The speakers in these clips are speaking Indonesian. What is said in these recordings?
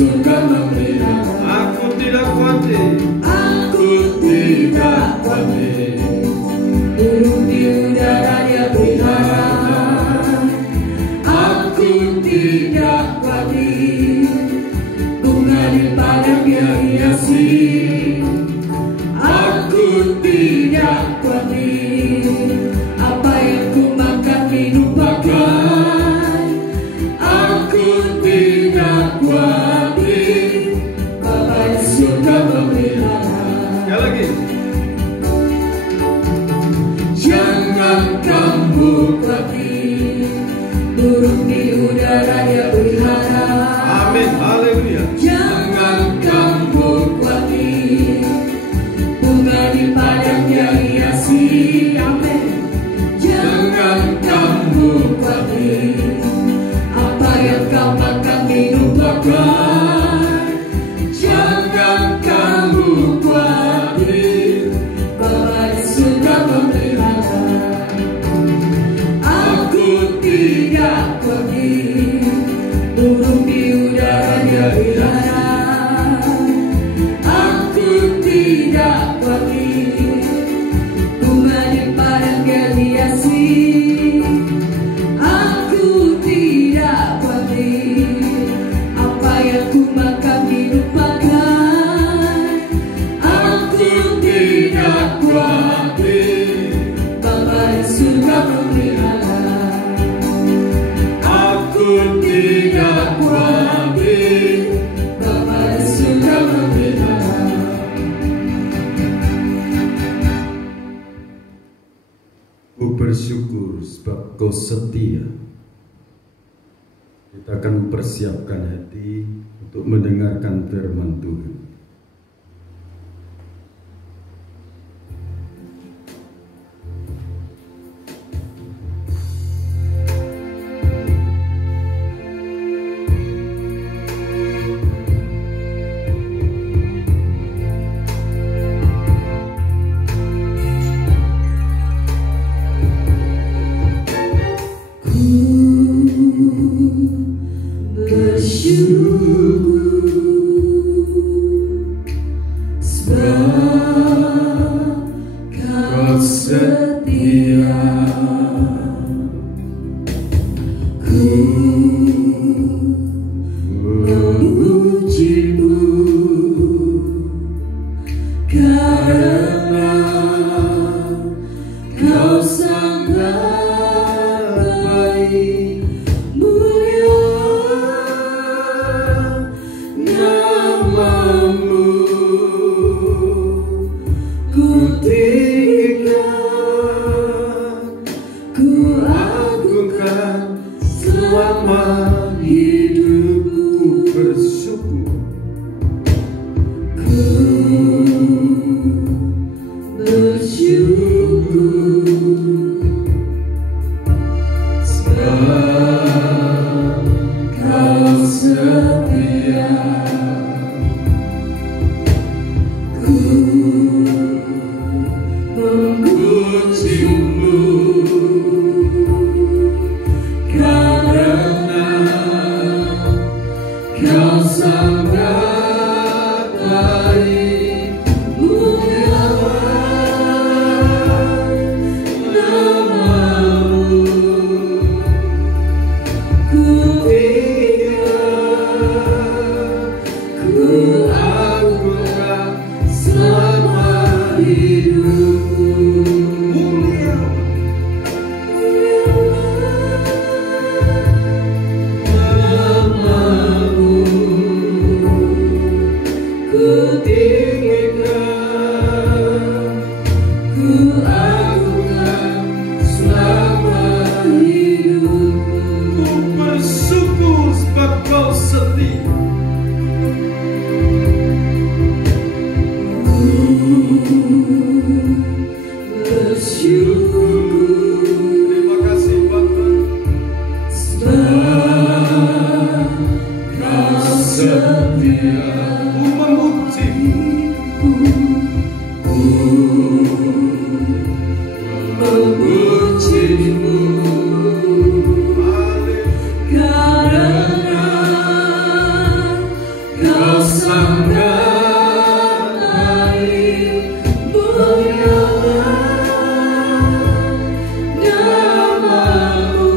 surga memelihara. Aku tidak khawatir. Aku tidak khawatir. Burung di udara dia pelihara. Aku tidak khawatir. Bunga di padang dia hiasi. Aku tidak khawatir. Apa yang ku makan minum pakai. Aku tidak khawatir. Bapa di surga memelihara. Ya lagi. Jangan kamu khawatir. Burung di udara dia pelihara. Amin. Haleluya. Jangan kamu khawatir. Bunga di padang dia hiasi. Amin. Jangan kamu khawatir. Apa yang kau makan minum pakai. Jangan kamu khawatir. Bapa di surga memelihara. Aku tidak khawatir. Burung di udara dia pelihara. Aku tidak khawatir. Bunga di padang dia hiasi. Aku tidak khawatir. Apa yang ku makan minum pakai. Aku tidak khawatir. Bapa di surga memelihara. Aku tidak khawatir. Bapa di surga memelihara. Ku bersyukur sebab kau setia. Kita akan mempersiapkan hati untuk mendengarkan firman Tuhan. sangat baik, mulialah nama-Mu.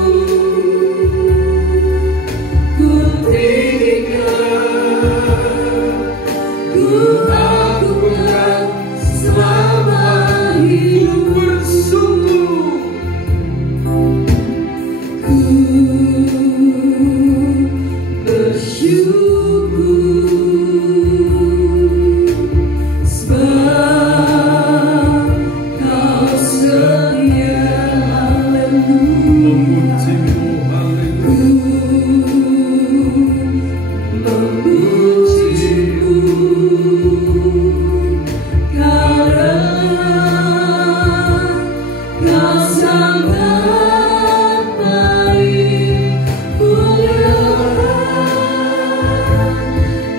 Ku tinggikan, ku agungkan selama hidup bersungguh. Ku bersyukur sebab Kau setia. Memuji-Mu, haleluya. Memuji-Mu karena Kau sangat baik, mulialah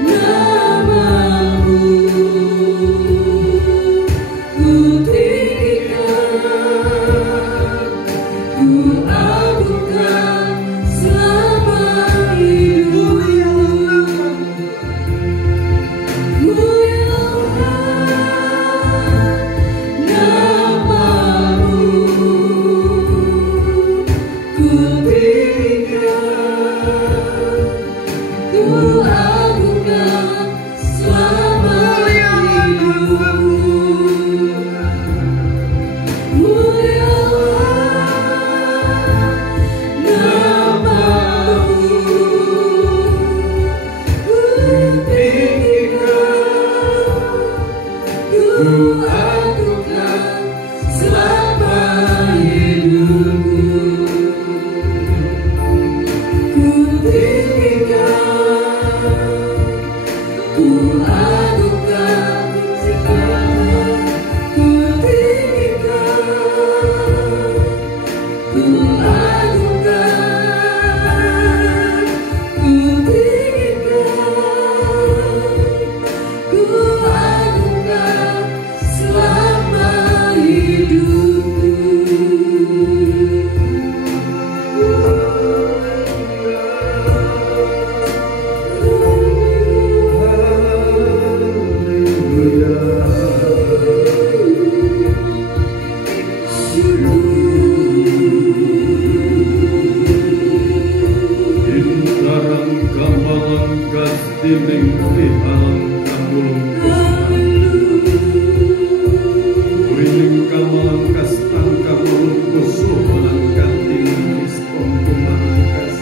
nama-Mu. Ku tinggikan, ku agungkan selama hidup. Mulialah nama-Mu. Ku tinggikan, ku agungkan selama hidup. Mulialah nama-Mu. Ku tinggikan, ku agungkan selama hidupku. Ku tinggikan, ku agungkan selama. Ku tinggikan, ku agungkan. Ku tinggikan, ku agungkan selama hidupku. Intarang kamalang kastiming tihalang kamulung Wiling kamalang kastang kamulung kusuh malang kating ispong kumalang kas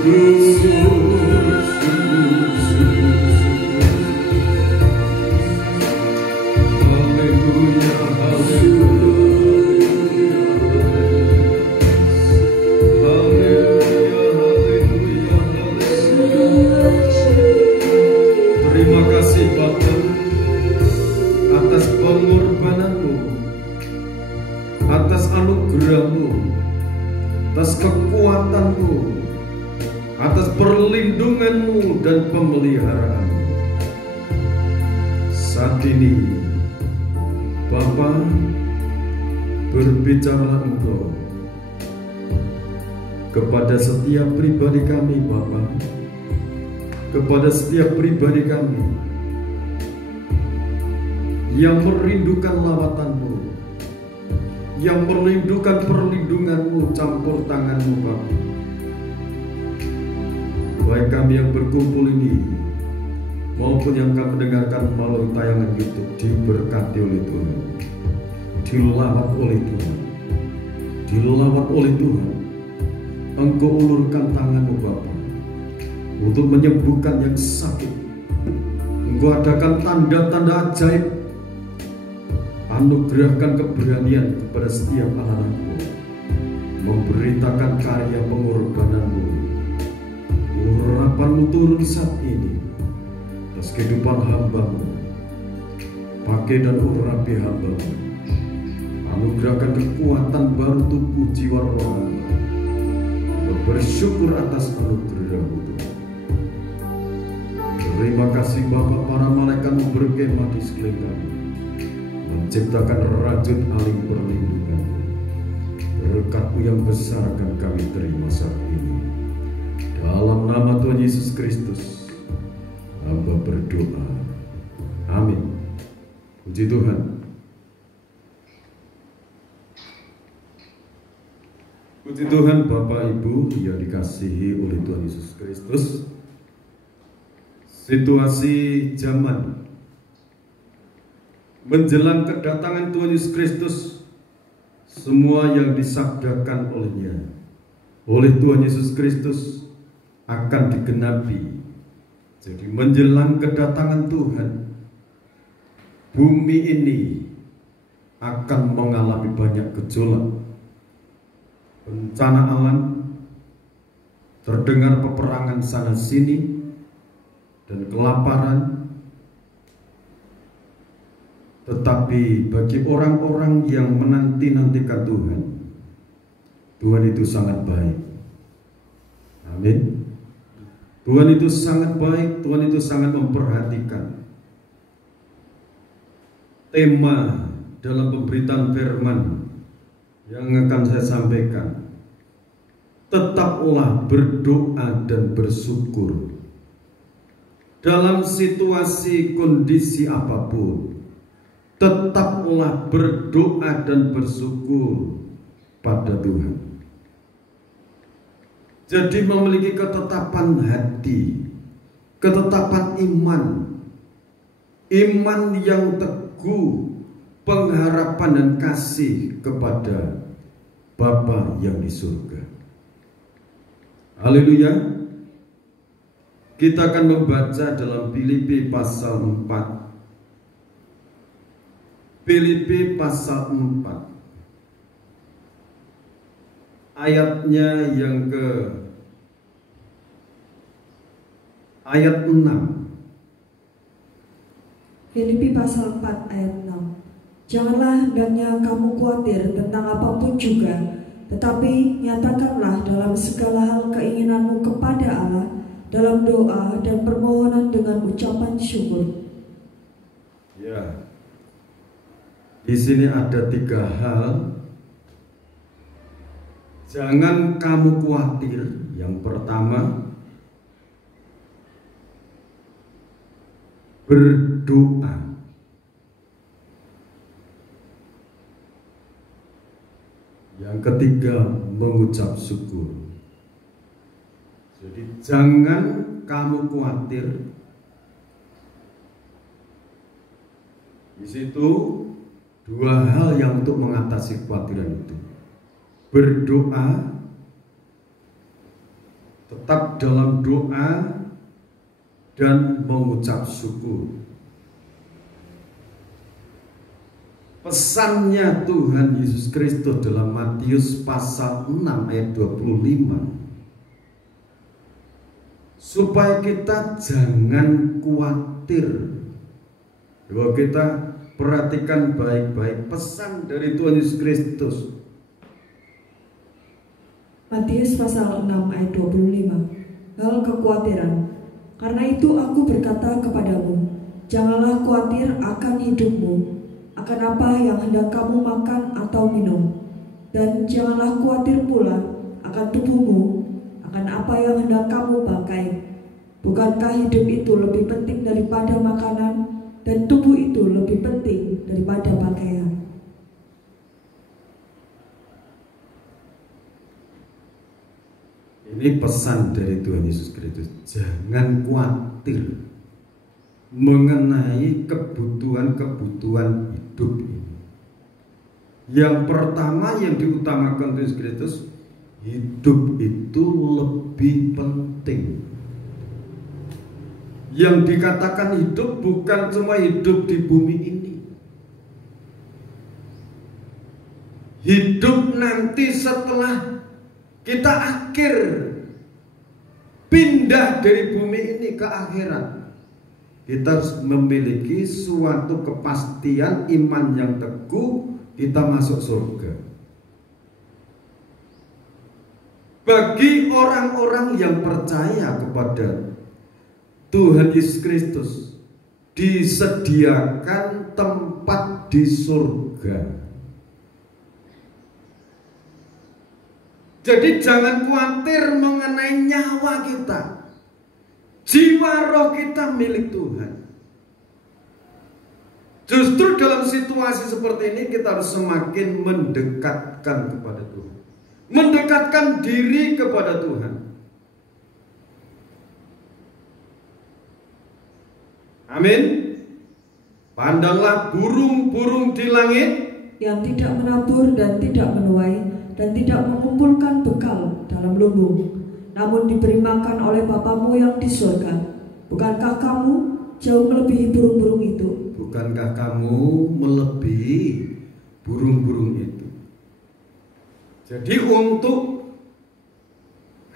Gloria Sancta. Terima kasih Bapa atas pengorbananmu, atas anugerahmu, atas kekuatanmu, atas perlindunganmu dan pemeliharaanmu. Saat ini Bapa, berbicaralah Engkau kepada setiap pribadi kami Bapa, kepada setiap pribadi kami yang merindukan lawatan-Mu, yang merindukan perlindungan-Mu, campur tangan-Mu Bapa. Baik kami yang berkumpul ini maupun yang kami mendengarkan melalui tayangan YouTube, diberkati oleh Tuhan, dilawat oleh Tuhan, dilawat oleh Tuhan. Engkau ulurkan tangan-Mu Bapa untuk menyembuhkan yang sakit, Engkau adakan tanda-tanda ajaib. Anugerahkan keberanian kepada setiap anak-anakmu, memberitakan karya pengorbananmu. Urapanmu turun saat ini atas kehidupan hambamu. Pakai dan urapi hambamu. Anugerahkan kekuatan baru tubuh jiwa roh. Bersyukur atas anugerah-Mu Tuhan. Terima kasih Bapa, para malaikatmu berkemah di sekeliling kami, menciptakan rajut aling perlindungan. Berkat-Mu yang besar akan kami terima saat ini. Dalam nama Tuhan Yesus Kristus, hamba berdoa. Amin. Puji Tuhan. Puji Tuhan, Bapak Ibu yang dikasihi oleh Tuhan Yesus Kristus. Situasi zaman menjelang kedatangan Tuhan Yesus Kristus, semua yang disabdakan olehnya, oleh Tuhan Yesus Kristus akan digenapi. Jadi menjelang kedatangan Tuhan, bumi ini akan mengalami banyak gejolak, bencana alam, terdengar peperangan sana sini, dan kelaparan. Tetapi bagi orang-orang yang menanti-nantikan Tuhan, Tuhan itu sangat baik. Amin. Tuhan itu sangat baik, Tuhan itu sangat memperhatikan. Tema dalam pemberitaan firman yang akan saya sampaikan, tetaplah berdoa dan bersyukur. Dalam situasi kondisi apapun, tetaplah berdoa dan bersyukur pada Tuhan. Jadi memiliki ketetapan hati, ketetapan iman, iman yang teguh, pengharapan dan kasih kepada Bapa yang di surga. Haleluya. Kita akan membaca dalam Filipi pasal 4. Filipi pasal 4. Ayatnya yang ke ayat 6. Filipi pasal 4 ayat 6. Janganlah hendaknya kamu khawatir tentang apapun juga, tetapi nyatakanlah dalam segala hal keinginanmu kepada Allah dalam doa dan permohonan dengan ucapan syukur. Ya. Di sini ada 3 hal. Jangan kamu khawatir. Yang pertama, berdoa. Yang ketiga, mengucap syukur. Jadi jangan kamu khawatir. Di situ 2 hal yang untuk mengatasi kekhawatiran itu. Berdoa, tetap dalam doa, dan mengucap syukur. Pesannya Tuhan Yesus Kristus dalam Matius pasal 6 ayat 25, supaya kita jangan khawatir. Bahwa kita perhatikan baik-baik pesan dari Tuhan Yesus Kristus. Matius pasal 6 ayat 25. Hal kekhawatiran. Karena itu aku berkata kepadamu, janganlah khawatir akan hidupmu, akan apa yang hendak kamu makan atau minum, dan janganlah khawatir pula akan tubuhmu, akan apa yang hendak kamu pakai. Bukankah hidup itu lebih penting daripada makanan, dan tubuh itu lebih penting daripada pakaian? Ini pesan dari Tuhan Yesus Kristus. Jangan khawatir mengenai kebutuhan-kebutuhan hidup ini. Yang pertama yang diutamakan Tuhan Yesus Kristus, hidup itu lebih penting. Yang dikatakan hidup bukan cuma hidup di bumi ini. Hidup nanti setelah kita akhir pindah dari bumi ini ke akhirat. Kita harus memiliki suatu kepastian iman yang teguh, kita masuk surga. Bagi orang-orang yang percaya kepada Tuhan Yesus Kristus, disediakan tempat di surga. Jadi jangan khawatir mengenai nyawa kita. Jiwa roh kita milik Tuhan. Justru dalam situasi seperti ini kita harus semakin mendekatkan kepada Tuhan, mendekatkan diri kepada Tuhan. Amin. Pandanglah burung-burung di langit yang tidak menabur dan tidak menuai dan tidak mengumpulkan bekal dalam lumbung, namun diberi makan oleh Bapamu yang di surga. Bukankah kamu jauh melebihi burung-burung itu? Bukankah kamu melebihi burung-burung itu? Jadi untuk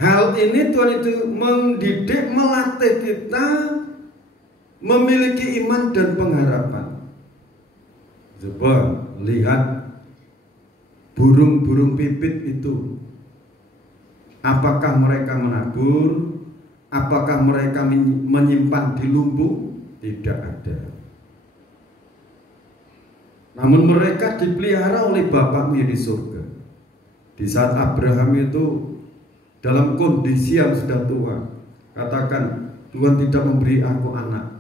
hal ini Tuhan itu mendidik, melatih kita memiliki iman dan pengharapan. Coba lihat burung-burung pipit itu. Apakah mereka menabur? Apakah mereka menyimpan di lumbung? Tidak ada. Namun mereka dipelihara oleh Bapakmu yang di surga. Di saat Abraham itu dalam kondisi yang sudah tua, katakan, Tuhan tidak memberi aku anak.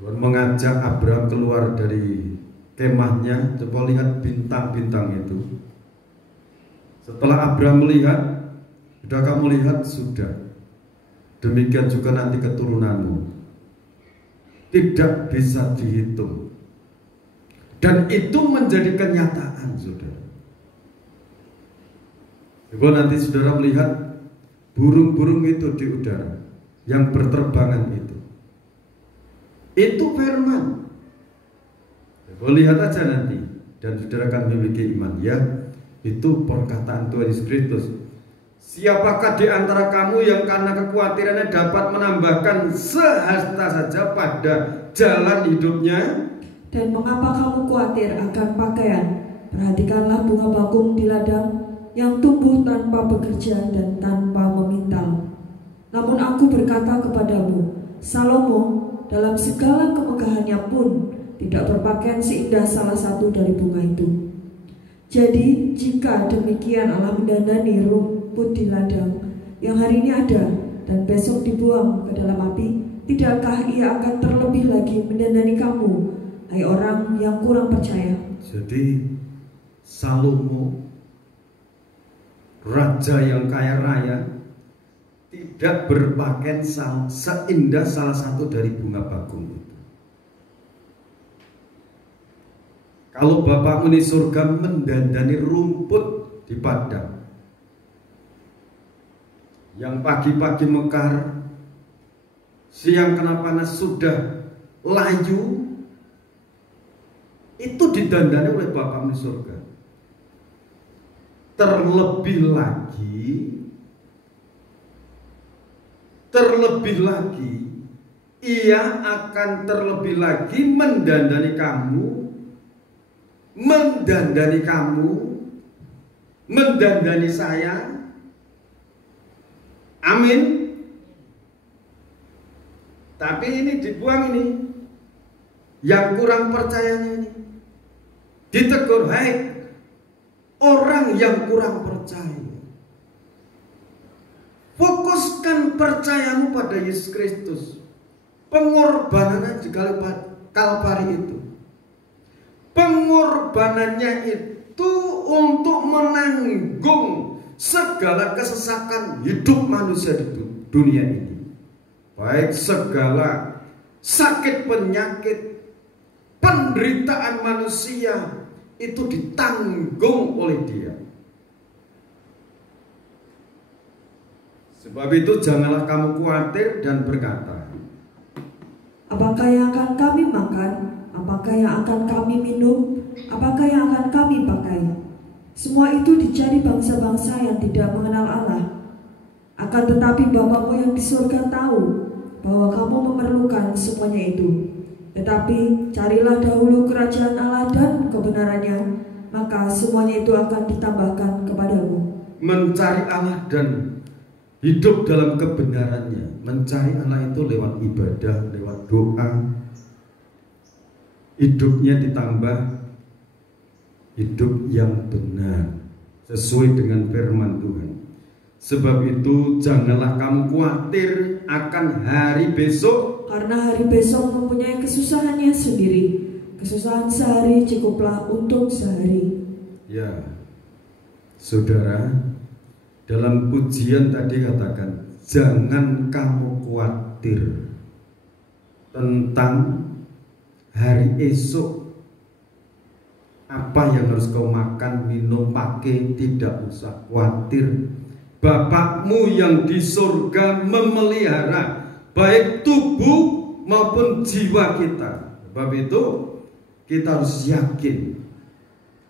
Tuhan mengajak Abraham keluar dari kemahnya. Coba lihat bintang-bintang itu. Setelah Abraham melihat, sudah kamu lihat? Sudah. Demikian juga nanti keturunanmu. Tidak bisa dihitung. Dan itu menjadi kenyataan, saudara. Coba nanti saudara melihat burung-burung itu di udara yang berterbangan itu. Itu firman. Coba lihat aja nanti, dan saudara akan memiliki iman, ya. Itu perkataan Tuhan Yesus Kristus. Siapakah di antara kamu yang karena kekhawatirannya dapat menambahkan sehasta saja pada jalan hidupnya? Dan mengapa kamu khawatir akan pakaian? Perhatikanlah bunga bakung di ladang yang tumbuh tanpa bekerja dan tanpa memintal. Namun aku berkata kepadamu, Salomo dalam segala kemegahannya pun tidak berpakaian seindah salah satu dari bunga itu. Jadi jika demikian Allah mendandani rumput di ladang yang hari ini ada dan besok dibuang ke dalam api, tidakkah ia akan terlebih lagi mendandani kamu, hai orang yang kurang percaya? Jadi Salomo, raja yang kaya raya, tidak berpakaian seindah salah satu dari bunga bakung itu. Kalau Bapakmu di surga mendandani rumput di padang yang pagi-pagi mekar, siang kena panas sudah layu, itu didandani oleh Bapakmu di surga. Terlebih lagi, ia akan terlebih lagi mendandani kamu, mendandani saya. Amin. Tapi ini dibuang ini, yang kurang percayanya ini ditegur, hai orang yang kurang percaya. Fokuskan percayamu pada Yesus Kristus. Pengorbanannya di Kalvari itu, pengorbanannya itu untuk menanggung segala kesesakan hidup manusia di dunia ini, baik segala sakit penyakit, penderitaan manusia itu ditanggung oleh Dia. Sebab itu janganlah kamu khawatir dan berkata, apakah yang akan kami makan? Apakah yang akan kami minum? Apakah yang akan kami pakai? Semua itu dicari bangsa-bangsa yang tidak mengenal Allah. Akan tetapi Bapamu yang di surga tahu bahwa kamu memerlukan semuanya itu. Tetapi carilah dahulu kerajaan Allah dan kebenarannya, maka semuanya itu akan ditambahkan kepadamu. Mencari Allah dan hidup dalam kebenarannya. Mencari Allah itu lewat ibadah, lewat doa. Hidupnya ditambah hidup yang benar sesuai dengan firman Tuhan. Sebab itu janganlah kamu khawatir akan hari besok, karena hari besok mempunyai kesusahannya sendiri. Kesusahan sehari cukuplah untuk sehari. Ya, saudara, dalam pujian tadi katakan, jangan kamu khawatir tentang hari esok. Apa yang harus kau makan, minum, pakai, tidak usah khawatir. Bapakmu yang di surga memelihara baik tubuh maupun jiwa kita. Sebab itu kita harus yakin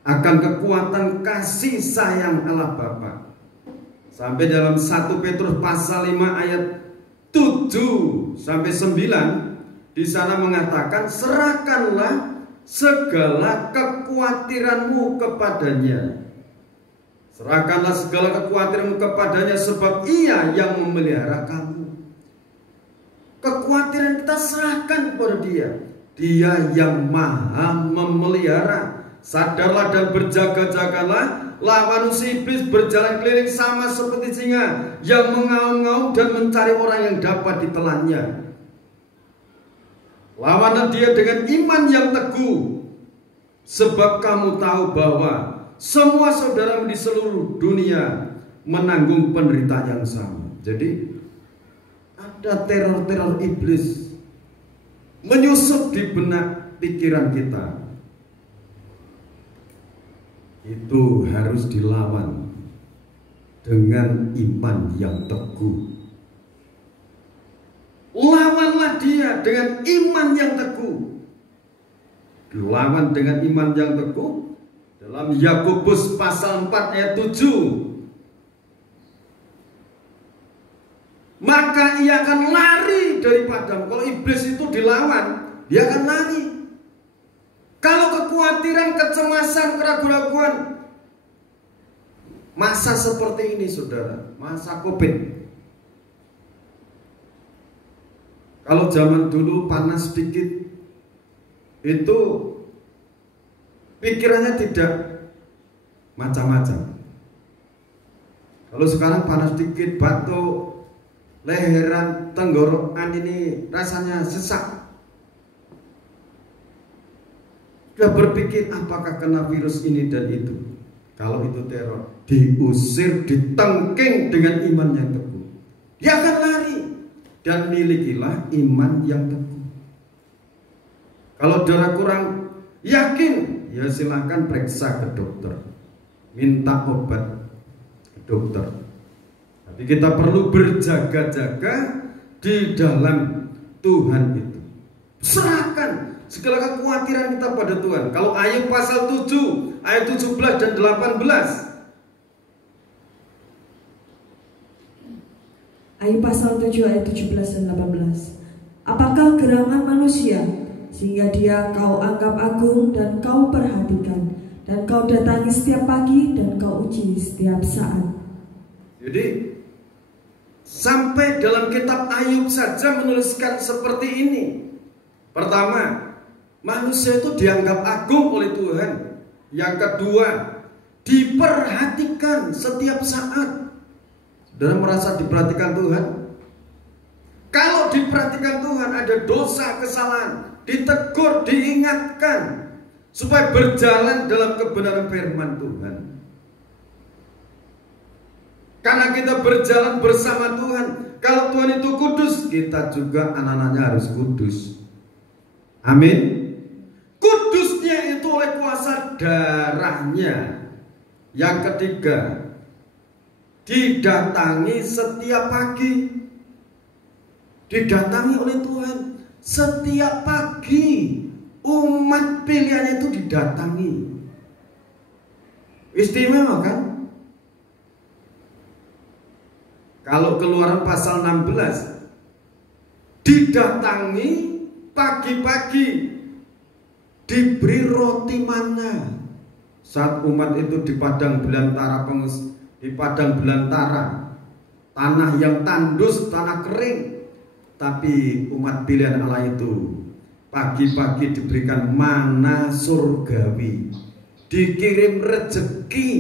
akan kekuatan kasih sayang Allah Bapa. Sampai dalam 1 Petrus pasal 5 ayat 7 sampai 9 di sana mengatakan, serahkanlah segala kekhawatiranmu kepadanya. Serahkanlah segala kekhawatiranmu kepadanya, sebab Ia yang memelihara kamu. Kekhawatiran kita serahkan kepada Dia. Dia yang maha memelihara. Sadarlah dan berjaga-jagalah, lawan si iblis berjalan keliling sama seperti singa yang mengaum-ngaum dan mencari orang yang dapat ditelannya. Lawanlah dia dengan iman yang teguh, sebab kamu tahu bahwa semua saudaramu di seluruh dunia menanggung penderitaan yang sama. Jadi ada teror-teror iblis menyusup di benak pikiran kita. Itu harus dilawan dengan iman yang teguh. Lawanlah dia dengan iman yang teguh. Dilawan dengan iman yang teguh. Dalam Yakobus pasal 4 ayat 7, maka ia akan lari daripadamu. Kalau iblis itu dilawan, dia akan lari. Kalau kekhawatiran, kecemasan, keraguan-raguan, masa seperti ini saudara, masa COVID. Kalau zaman dulu panas sedikit, itu pikirannya tidak macam-macam. Kalau sekarang panas sedikit, batuk, leheran, tenggorokan ini rasanya sesak. Sudah berpikir apakah kena virus ini dan itu. Kalau itu teror, diusir, ditengking dengan iman yang teguh. Dia akan lari dan milikilah iman yang teguh. Kalau saudara kurang yakin, ya silahkan periksa ke dokter, minta obat ke dokter. Tapi kita perlu berjaga-jaga di dalam Tuhan itu. Serahkan segala kekhawatiran kita pada Tuhan. Kalau Ayub pasal 7 ayat 17 dan 18. Ayub pasal 7 ayat 17 dan 18. Apakah gerangan manusia sehingga dia kau anggap agung dan kau perhatikan, dan kau datangi setiap pagi dan kau uji setiap saat. Jadi sampai dalam kitab Ayub saja menuliskan seperti ini. Pertama, manusia itu dianggap agung oleh Tuhan. Yang kedua, diperhatikan setiap saat. Saudara merasa diperhatikan Tuhan? Kalau diperhatikan Tuhan, ada dosa, kesalahan, ditegur, diingatkan supaya berjalan dalam kebenaran firman Tuhan. Karena kita berjalan bersama Tuhan. Kalau Tuhan itu kudus, kita juga anak-anaknya harus kudus. Amin. Kudusnya itu oleh kuasa darahnya. Yang ketiga, didatangi setiap pagi. Didatangi oleh Tuhan setiap pagi. Umat pilihannya itu didatangi. Istimewa kan? Kalau Keluaran pasal 16, didatangi pagi-pagi, diberi roti mana. Saat umat itu di padang belantara, tanah yang tandus, tanah kering, tapi umat pilihan Allah itu pagi-pagi diberikan mana surgawi, dikirim rezeki.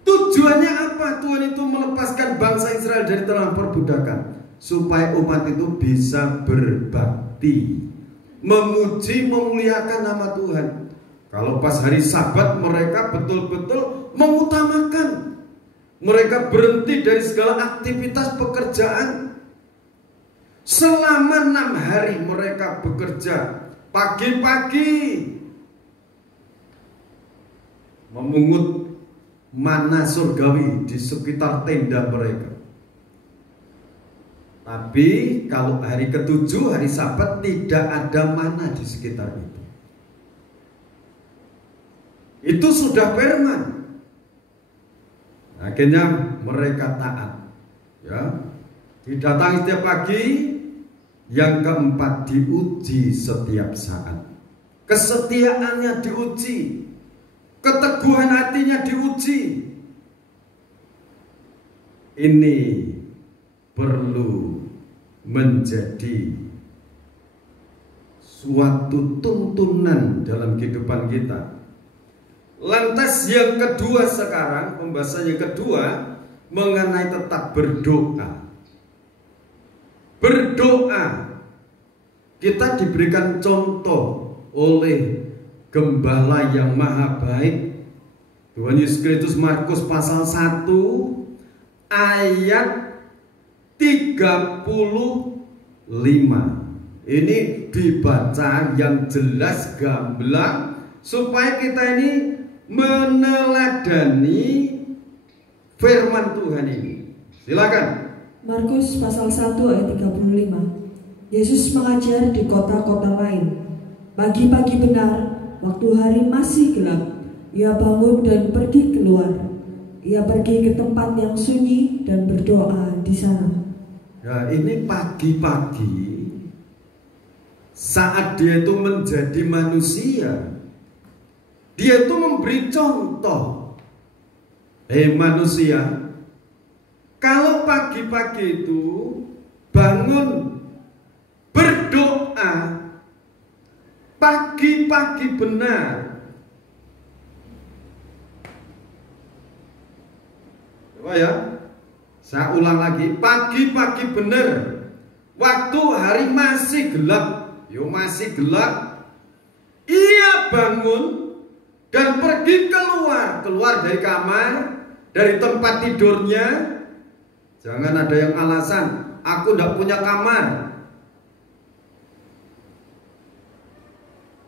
Tujuannya apa? Tuhan itu melepaskan bangsa Israel dari tanah perbudakan, supaya umat itu bisa berbakti, memuji, memuliakan nama Tuhan. Kalau pas hari Sabat mereka betul-betul mengutamakan. Mereka berhenti dari segala aktivitas pekerjaan. Selama 6 hari mereka bekerja. Pagi-pagi memungut mana surgawi di sekitar tenda mereka. Tapi kalau hari ke-7, hari Sabat, tidak ada mana di sekitar itu. Itu sudah firman. Akhirnya mereka taat. Ya, didatangi setiap pagi. Yang keempat, diuji setiap saat. Kesetiaannya diuji, keteguhan hatinya diuji. Ini perlu menjadi suatu tuntunan dalam kehidupan kita. Lantas yang kedua sekarang, pembahasan yang kedua mengenai tetap berdoa. Berdoa. Kita diberikan contoh oleh Gembala yang maha baik, Tuhan Yesus Kristus. Markus pasal 1 ayat 35. Ini dibaca yang jelas gamblang supaya kita ini meneladani firman Tuhan ini. Silakan. Markus pasal 1 ayat 35. Yesus mengajar di kota-kota lain. Pagi-pagi benar, waktu hari masih gelap, ia bangun dan pergi keluar. Ia pergi ke tempat yang sunyi dan berdoa di sana. Nah, ini pagi-pagi saat dia itu menjadi manusia, dia itu memberi contoh. Manusia, kalau pagi-pagi itu bangun berdoa, pagi-pagi benar. Coba ya, saya ulang lagi. Pagi-pagi benar, waktu hari masih gelap, masih gelap, ia bangun dan pergi keluar dari kamar, dari tempat tidurnya. Jangan ada yang alasan, aku tidak punya kamar.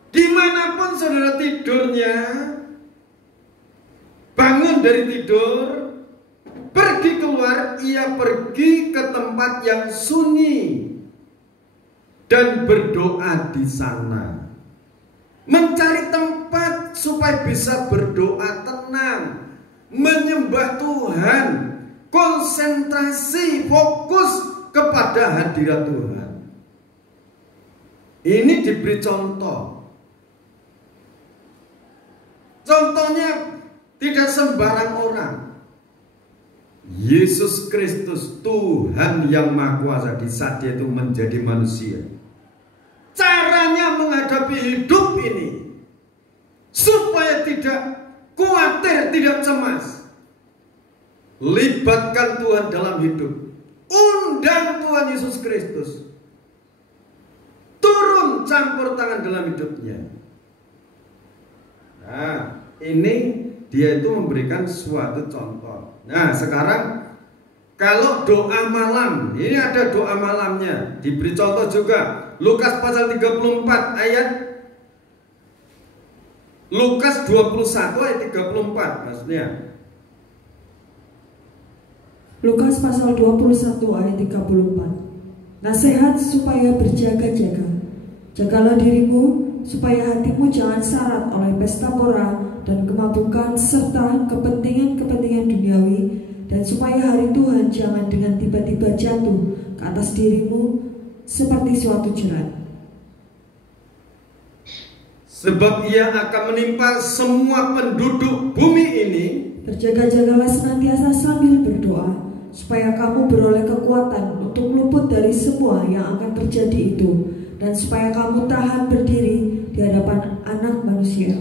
Dimanapun saudara tidurnya, bangun dari tidur, pergi keluar, ia pergi ke tempat yang sunyi dan berdoa di sana. Mencari tempat supaya bisa berdoa tenang, menyembah Tuhan, konsentrasi, fokus kepada hadirat Tuhan. Ini diberi contoh. Contohnya tidak sembarang orang. Yesus Kristus, Tuhan yang Maha Kuasa, di saat dia itu menjadi manusia, caranya menghadapi hidup ini supaya tidak khawatir, tidak cemas. Libatkan Tuhan dalam hidup. Undang Tuhan Yesus Kristus turun campur tangan dalam hidupnya. Nah, ini dia itu memberikan suatu contoh. Nah, sekarang kalau doa malam, ini ada doa malamnya, diberi contoh juga. Lukas pasal 34 ayat Lukas 21 ayat 34 maksudnya. Lukas pasal 21 ayat 34. Nasihat supaya berjaga-jaga. Jagalah dirimu supaya hatimu jangan syarat oleh pesta pora dan kemabukan serta kepentingan-kepentingan duniawi, dan supaya hari Tuhan jangan dengan tiba-tiba jatuh ke atas dirimu seperti suatu jerat. Sebab ia akan menimpa semua penduduk bumi ini. Berjaga-jagalah senantiasa sambil berdoa, supaya kamu beroleh kekuatan untuk luput dari semua yang akan terjadi itu, dan supaya kamu tahan berdiri di hadapan Anak Manusia.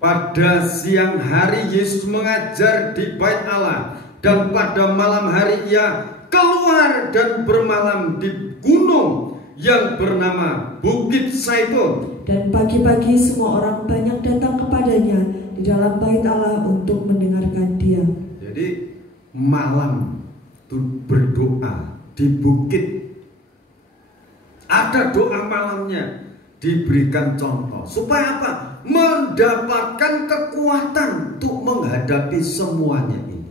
Pada siang hari Yesus mengajar di Bait Allah, dan pada malam hari ia keluar dan bermalam di gunung yang bernama Bukit Zaitun. Dan pagi-pagi semua orang banyak datang kepadanya di dalam Bait Allah untuk mendengarkan dia. Jadi malam itu berdoa di bukit. Ada doa malamnya, diberikan contoh supaya apa? Mendapatkan kekuatan untuk menghadapi semuanya ini.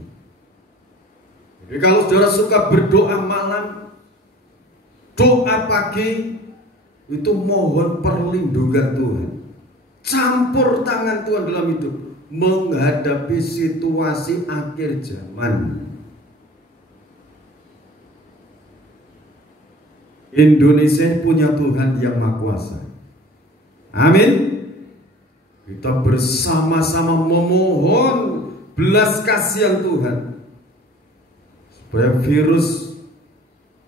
Jadi kalau saudara suka berdoa malam, doa pagi, itu mohon perlindungan Tuhan, campur tangan Tuhan dalam hidup, menghadapi situasi akhir zaman. Indonesia punya Tuhan yang Maha Kuasa. Amin. Kita bersama-sama memohon belas kasihan Tuhan supaya virus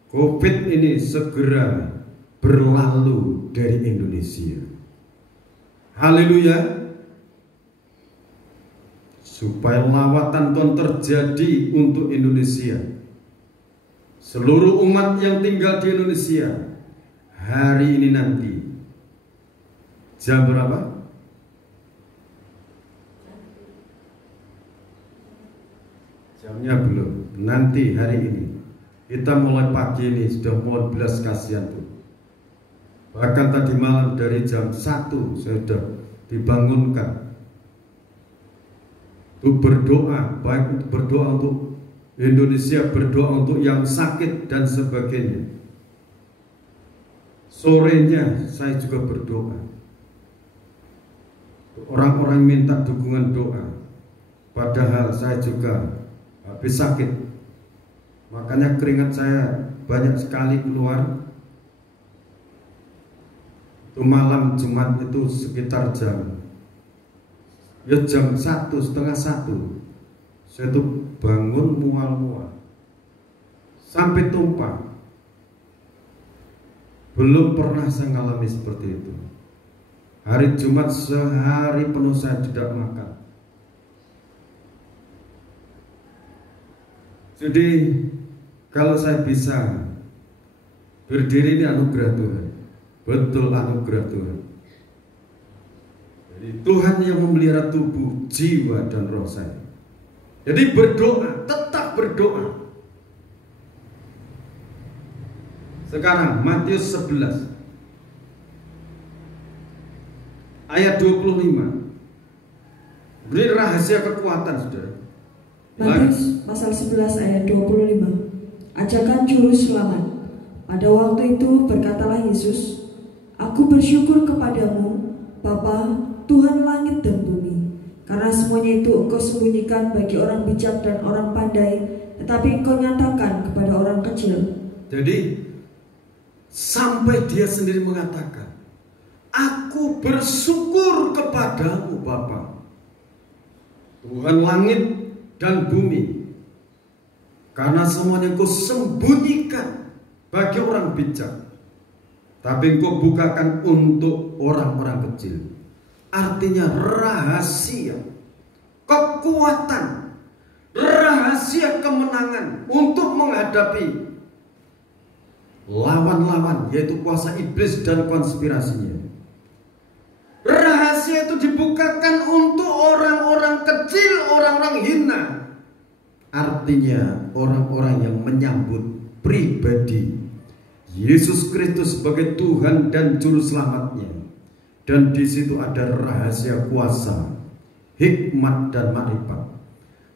COVID ini segera berlalu dari Indonesia. Haleluya. Supaya lawatan Tuhan terjadi untuk Indonesia. Seluruh umat yang tinggal di Indonesia hari ini nanti. Jam berapa? Jamnya belum. Nanti hari ini. Kita mulai pagi ini sudah mohon belas kasihan Tuhan. Bahkan tadi malam dari jam 1 saya sudah dibangunkan untuk berdoa, baik untuk berdoa untuk Indonesia, berdoa untuk yang sakit dan sebagainya. Sorenya saya juga berdoa. Orang-orang minta dukungan doa, padahal saya juga habis sakit. Makanya keringat saya banyak sekali keluar. Itu malam Jumat itu sekitar jam 1, setengah 1. Saya tuh bangun mual-mual sampai tumpah. Belum pernah saya ngalami seperti itu. Hari Jumat sehari penuh saya tidak makan. Jadi kalau saya bisa berdiri ini anugerah Tuhan. Betul anugerah Tuhan. Jadi Tuhan yang memelihara tubuh, jiwa dan roh saya. Jadi berdoa, tetap berdoa. Sekarang Matius 11 ayat 25. Ini rahasia kekuatan, saudara. Matius pasal 11 ayat 25. Ajakan juru selamat. Pada waktu itu berkatalah Yesus, Aku bersyukur kepadamu, Bapa, Tuhan langit dan bumi, karena semuanya itu Engkau sembunyikan bagi orang bijak dan orang pandai, tetapi Engkau nyatakan kepada orang kecil. Jadi sampai dia sendiri mengatakan, Aku bersyukur kepadamu, Bapa, Tuhan langit dan bumi, karena semuanya Engkau sembunyikan bagi orang bijak, tapi Engkau bukakan untuk orang-orang kecil. Artinya rahasia kekuatan, rahasia kemenangan untuk menghadapi lawan-lawan, yaitu kuasa iblis dan konspirasinya. Rahasia itu dibukakan untuk orang-orang kecil, orang-orang hina. Artinya orang-orang yang menyambut pribadi Yesus Kristus sebagai Tuhan dan Juru Selamatnya, Dan di situ ada rahasia kuasa, hikmat dan makrifat.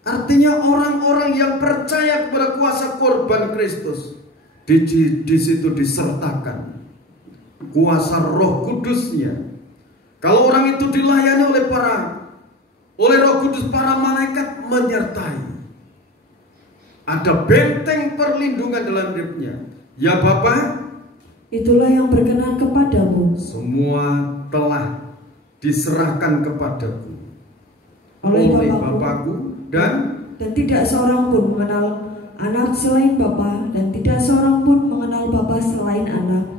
Artinya orang-orang yang percaya kepada kuasa korban Kristus, di situ disertakan kuasa Roh Kudusnya. Kalau orang itu dilayani oleh Roh Kudus, para malaikat menyertai. Ada benteng perlindungan dalam hidupnya. Ya Bapa, itulah yang berkenan kepadamu. semua telah diserahkan kepadaku Oleh Bapakku, dan tidak seorang pun mengenal anak selain Bapa, dan tidak seorang pun mengenal Bapa selain anak,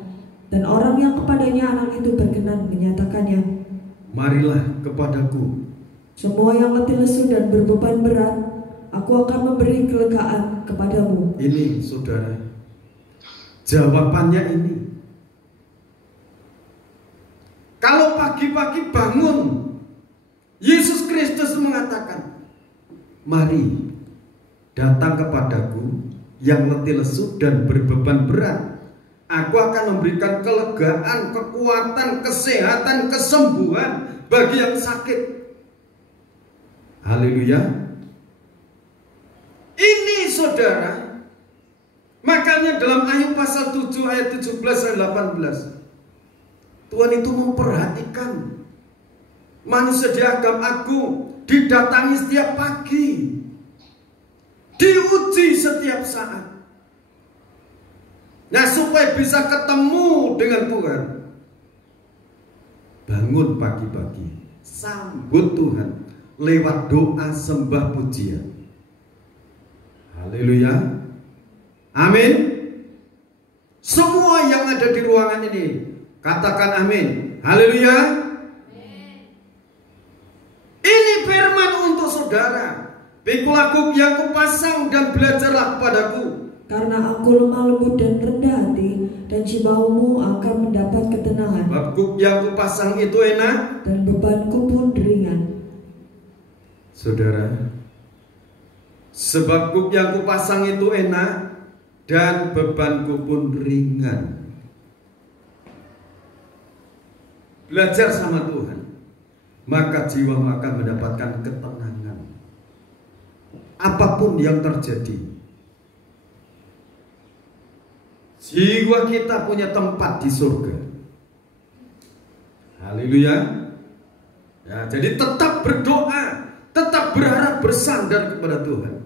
dan orang yang kepadanya anak itu berkenan menyatakannya. Marilah kepadaku, semua yang letih lesu dan berbeban berat, aku akan memberi kelegaan kepadamu. Ini saudara, jawabannya ini. Kalau pagi-pagi bangun, Yesus Kristus mengatakan, mari datang kepadaku yang letih lesu dan berbeban berat. Aku akan memberikan kelegaan, kekuatan, kesehatan, kesembuhan bagi yang sakit. Haleluya. Ini saudara, makanya dalam Ayub pasal 7 ayat 17 dan 18, Tuhan itu memperhatikan manusia diagam agung, didatangi setiap pagi, diuji setiap saat. Nah, supaya bisa ketemu dengan Tuhan, bangun pagi-pagi, sambut Tuhan lewat doa sembah pujian. Haleluya. Amin. Semua yang ada di ruangan ini katakan amin. Haleluya. Ini firman untuk saudara. Pikul aku yang kupasang dan belajarlah kepadaku. Karena aku lemah lembut dan rendah hati, dan jiwamu akan mendapat ketenangan. Babku yang kupasang itu enak, dan bebanku pun ringan. Saudara, sebab yang kupasang itu enak dan bebanku pun ringan. Belajar sama Tuhan, maka jiwamu akan mendapatkan ketenangan. Apapun yang terjadi, jiwa kita punya tempat di surga. Haleluya. Ya, jadi tetap berdoa, tetap berharap, bersandar kepada Tuhan.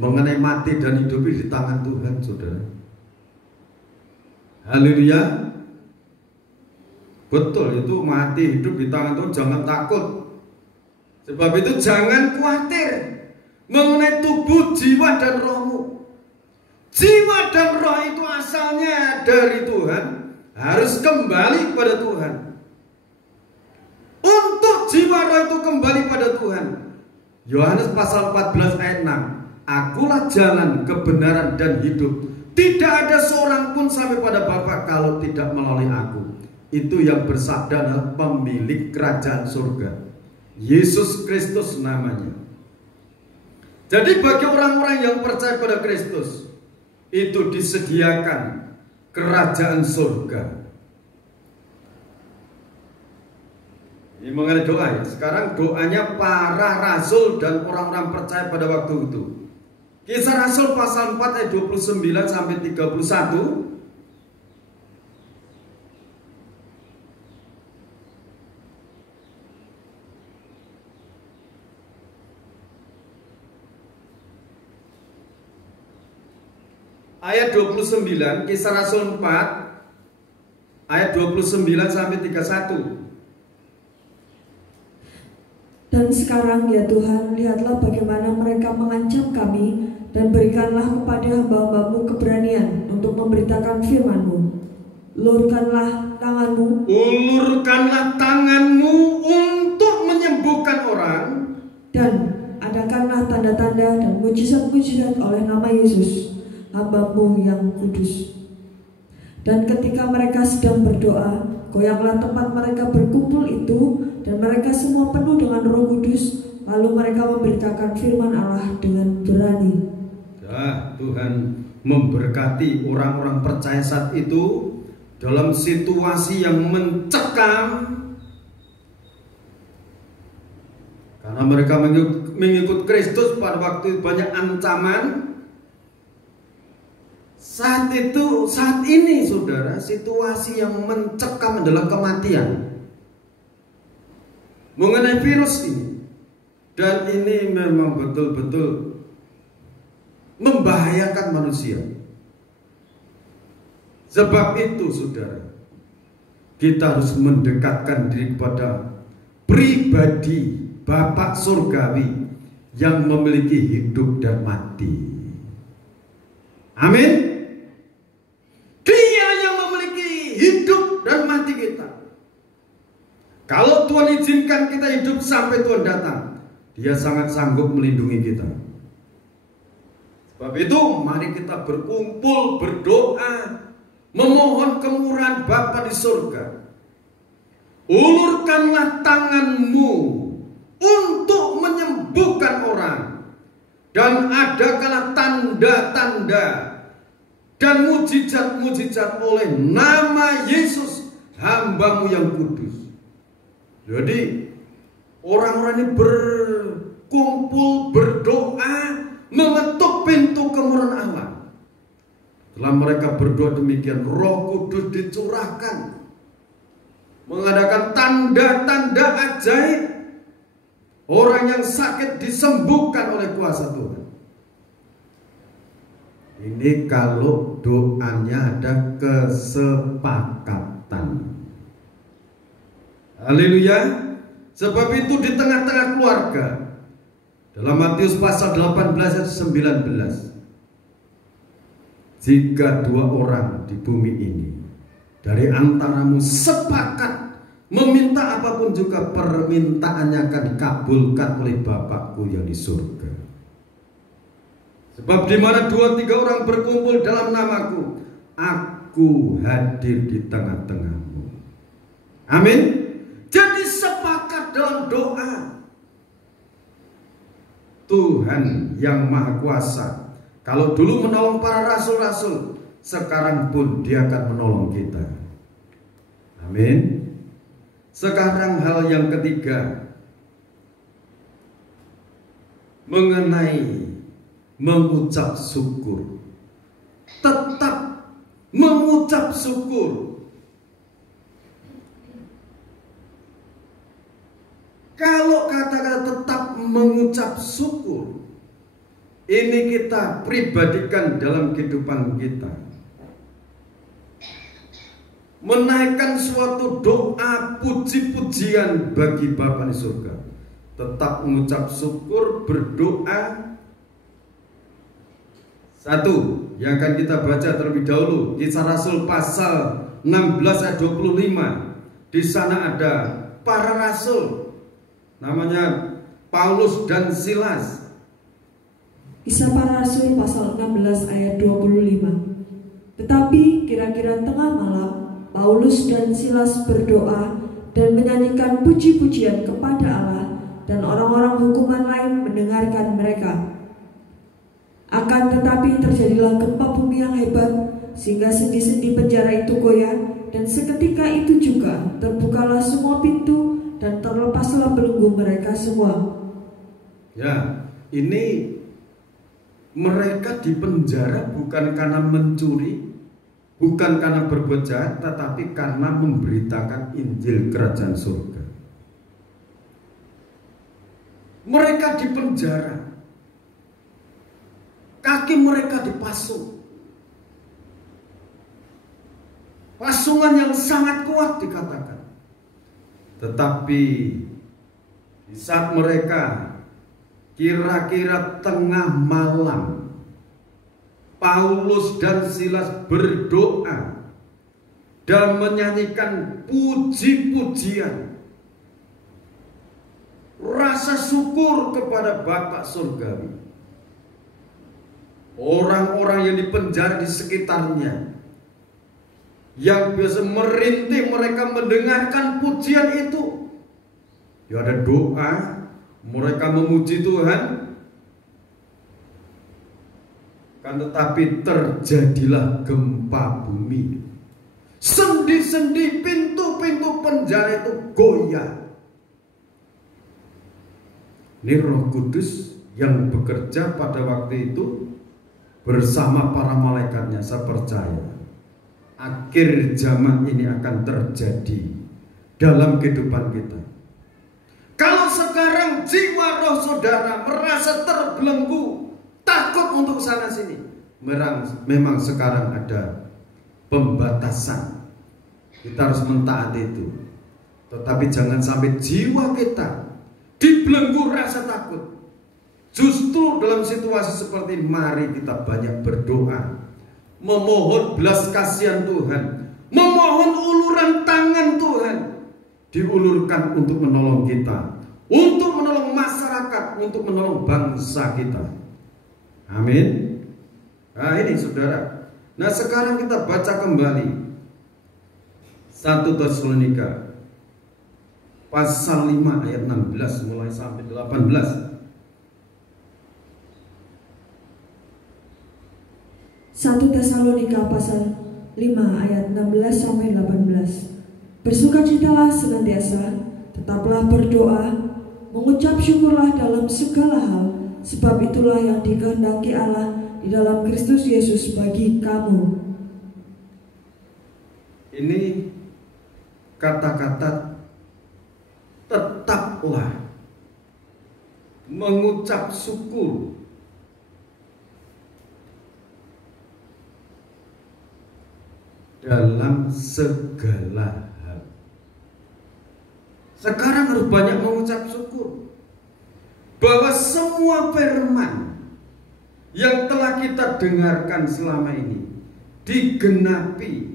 Mengenai mati dan hidup di tangan Tuhan, saudara. Haleluya. Betul, itu mati hidup di tangan Tuhan, jangan takut. Sebab itu jangan khawatir mengenai tubuh, jiwa dan rohmu. Jiwa dan roh itu asalnya dari Tuhan, harus kembali kepada Tuhan. Untuk jiwa roh itu kembali pada Tuhan, Yohanes pasal 14 ayat 6, akulah jalan, kebenaran dan hidup. Tidak ada seorang pun sampai pada Bapa kalau tidak melalui aku. Itu yang bersabda adalah pemilik kerajaan surga, Yesus Kristus namanya. Jadi bagi orang-orang yang percaya pada Kristus, itu disediakan kerajaan surga. Ini mengenai doa ya. Sekarang doanya para rasul dan orang-orang percaya pada waktu itu. Kisah Rasul pasal 4 ayat 29 sampai 31. Ayat 29, Kisah Rasul 4 ayat 29 sampai 31. Dan sekarang ya Tuhan, lihatlah bagaimana mereka mengancam kami, dan berikanlah kepada hamba-Hambamu keberanian untuk memberitakan firman-Mu. Ulurkanlah tanganmu untuk menyembuhkan orang, dan adakanlah tanda-tanda dan mujizat-mujizat oleh nama Yesus, hamba-Mu yang kudus. Dan ketika mereka sedang berdoa, goyanglah tempat mereka berkumpul itu, dan mereka semua penuh dengan Roh Kudus. Lalu mereka memberitakan firman Allah dengan berani. Ya, Tuhan memberkati orang-orang percaya saat itu dalam situasi yang mencekam, karena mereka mengikut Kristus pada waktu itu banyak ancaman. Saat ini saudara, situasi yang mencekam adalah kematian mengenai virus ini. Dan ini memang betul-betul membahayakan manusia. Sebab itu saudara, kita harus mendekatkan diri kepada pribadi Bapa Surgawi yang memiliki hidup dan mati. Amin. Dia yang memiliki hidup dan mati kita. Kalau Tuhan izinkan kita hidup sampai Tuhan datang, Dia sangat sanggup melindungi kita. Sebab itu mari kita berkumpul, berdoa, memohon kemurahan Bapa di surga. Ulurkanlah tanganmu untuk menyembuhkan orang, dan adakanlah tanda-tanda dan mujizat-mujizat oleh nama Yesus, hamba-Mu yang kudus. Jadi orang-orang ini berkumpul, berdoa, mengetuk pintu kemurahan Allah. Setelah mereka berdoa demikian, Roh Kudus dicurahkan, mengadakan tanda-tanda ajaib. Orang yang sakit disembuhkan oleh kuasa Tuhan. Ini kalau doanya ada kesepakatan. Haleluya. Sebab itu di tengah-tengah keluarga, dalam Matius pasal 18 ayat 19, jika 2 orang di bumi ini dari antaramu sepakat meminta apapun juga, permintaannya akan dikabulkan oleh Bapakku yang di surga. Sebab di mana 2-3 orang berkumpul dalam namaku, aku hadir di tengah-tengahmu. Amin. Jadi sepakat dalam doa. Tuhan yang Maha Kuasa, kalau dulu menolong para rasul-rasul, sekarang pun Dia akan menolong kita. Amin. Sekarang hal yang ketiga, mengenai mengucap syukur. Tetap mengucap syukur. Kalau kata-kata tetap mengucap syukur, ini kita pribadikan dalam kehidupan kita. Menaikkan suatu doa puji-pujian bagi Bapa di surga. Tetap mengucap syukur, berdoa. Satu yang akan kita baca terlebih dahulu, Kisah Rasul pasal 16 ayat 25. Di sana ada para rasul, namanya Paulus dan Silas. Kisah Para Rasul pasal 16 ayat 25. Tetapi kira-kira tengah malam, Paulus dan Silas berdoa dan menyanyikan puji-pujian kepada Allah, dan orang-orang hukuman lain mendengarkan mereka. Akan tetapi terjadilah gempa bumi yang hebat, sehingga sendi-sendi penjara itu goyah, dan seketika itu juga terbukalah semua pintu dan terlepaslah belenggu mereka semua. Ya, ini mereka dipenjara bukan karena mencuri, bukan karena berbuat jahat, tetapi karena memberitakan Injil Kerajaan Surga. Mereka dipenjara, kaki mereka dipasung, pasungan yang sangat kuat dikatakan. Tetapi di saat mereka kira-kira tengah malam, Paulus dan Silas berdoa dan menyanyikan puji-pujian, rasa syukur kepada Bapa Surgawi. Orang-orang yang dipenjara di sekitarnya, yang biasa merintih, mereka mendengarkan pujian itu. Ya, ada doa, mereka memuji Tuhan. Kan tetapi terjadilah gempa bumi, Sendi-sendi pintu-pintu penjara itu goyah. Ini Roh Kudus yang bekerja pada waktu itu bersama para malaikatnya. Saya percaya akhir zaman ini akan terjadi dalam kehidupan kita. Kalau sekarang jiwa roh saudara merasa terbelenggu, takut untuk sana sini, memang sekarang ada pembatasan. Kita harus mentaati itu. Tetapi jangan sampai jiwa kita dibelenggu rasa takut. Justru dalam situasi seperti ini, mari kita banyak berdoa, memohon belas kasihan Tuhan, memohon uluran tangan Tuhan diulurkan untuk menolong kita, untuk menolong masyarakat, untuk menolong bangsa kita. Amin. Nah ini saudara. Nah sekarang kita baca kembali 1 Tesalonika pasal 5 ayat 16 mulai sampai 18. 1 Tesalonika pasal 5 ayat 16 sampai 18. Bersukacitalah senantiasa, tetaplah berdoa, mengucap syukurlah dalam segala hal, sebab itulah yang dikehendaki Allah di dalam Kristus Yesus bagi kamu. Ini kata-kata tetaplah mengucap syukur dalam segala hal. Sekarang harus banyak mengucap syukur bahwa semua firman yang telah kita dengarkan selama ini digenapi.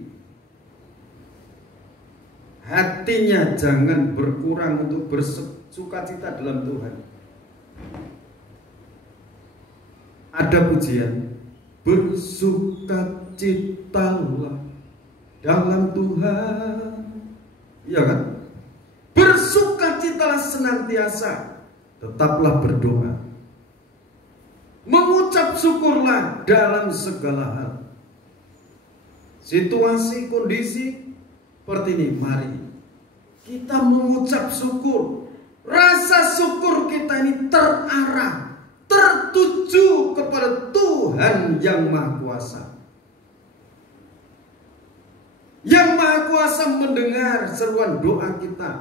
Hatinya jangan berkurang untuk bersukacita dalam Tuhan. Ada pujian, bersukacitalah dalam Tuhan. Iya kan? Bersukacitalah senantiasa, tetaplah berdoa, mengucap syukurlah dalam segala hal. Situasi, kondisi seperti ini, mari kita mengucap syukur. Rasa syukur kita ini terarah, tertuju kepada Tuhan yang Maha Kuasa. Yang Maha Kuasa mendengar seruan doa kita.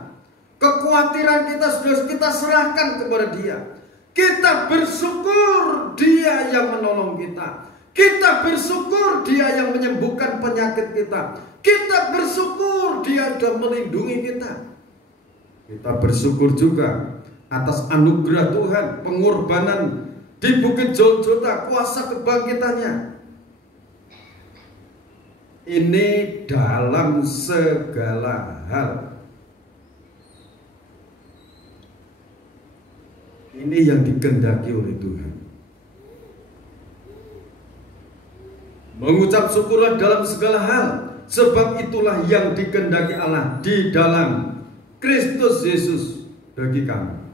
Kekhawatiran kita sudah kita serahkan kepada Dia. Kita bersyukur Dia yang menolong kita. Kita bersyukur Dia yang menyembuhkan penyakit kita. Kita bersyukur Dia sudah melindungi kita. Kita bersyukur juga atas anugerah Tuhan, pengorbanan di Bukit Joljota, kuasa kebangkitannya. Ini dalam segala hal. Ini yang dikehendaki oleh Tuhan. Mengucap syukurlah dalam segala hal, sebab itulah yang dikehendaki Allah di dalam Kristus Yesus bagi kami.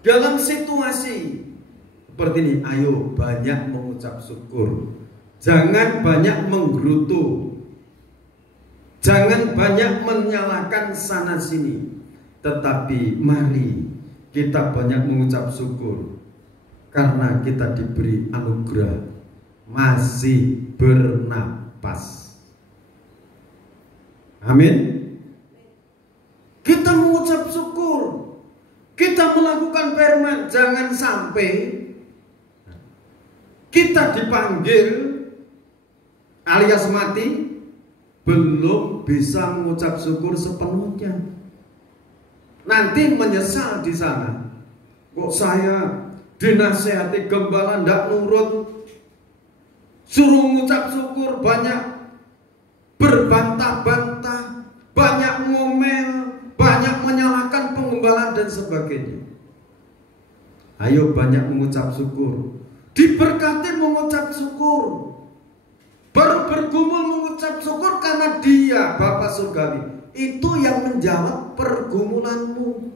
Dalam situasi seperti ini, ayo banyak mengucap syukur. Jangan banyak menggerutu. Jangan banyak menyalahkan sana sini. Tetapi mari kita banyak mengucap syukur karena kita diberi anugerah masih bernapas. Amin. Kita mengucap syukur. Kita melakukan firman. Jangan sampai kita dipanggil alias mati belum bisa mengucap syukur sepenuhnya. Nanti menyesal di sana. Kok saya dinasehati gembala ndak nurut, suruh mengucap syukur banyak berbantah-bantah, banyak ngomel, banyak menyalahkan penggembala dan sebagainya. Ayo banyak mengucap syukur. Diberkati mengucap syukur. Baru bergumul mengucap syukur karena Dia Bapa Surgawi itu yang menjawab pergumulanmu.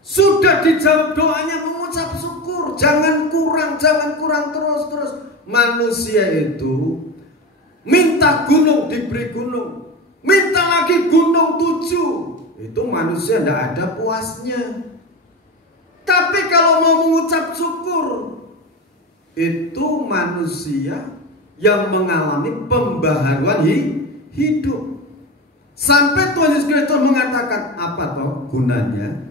Sudah dijawab doanya, mengucap syukur. Jangan kurang terus. Manusia itu minta gunung diberi gunung, minta lagi gunung 7. Itu manusia tidak ada puasnya. Tapi kalau mau mengucap syukur, itu manusia yang mengalami pembaharuan hidup. Sampai Tuhan Yesus Kristus mengatakan, apa toh gunanya?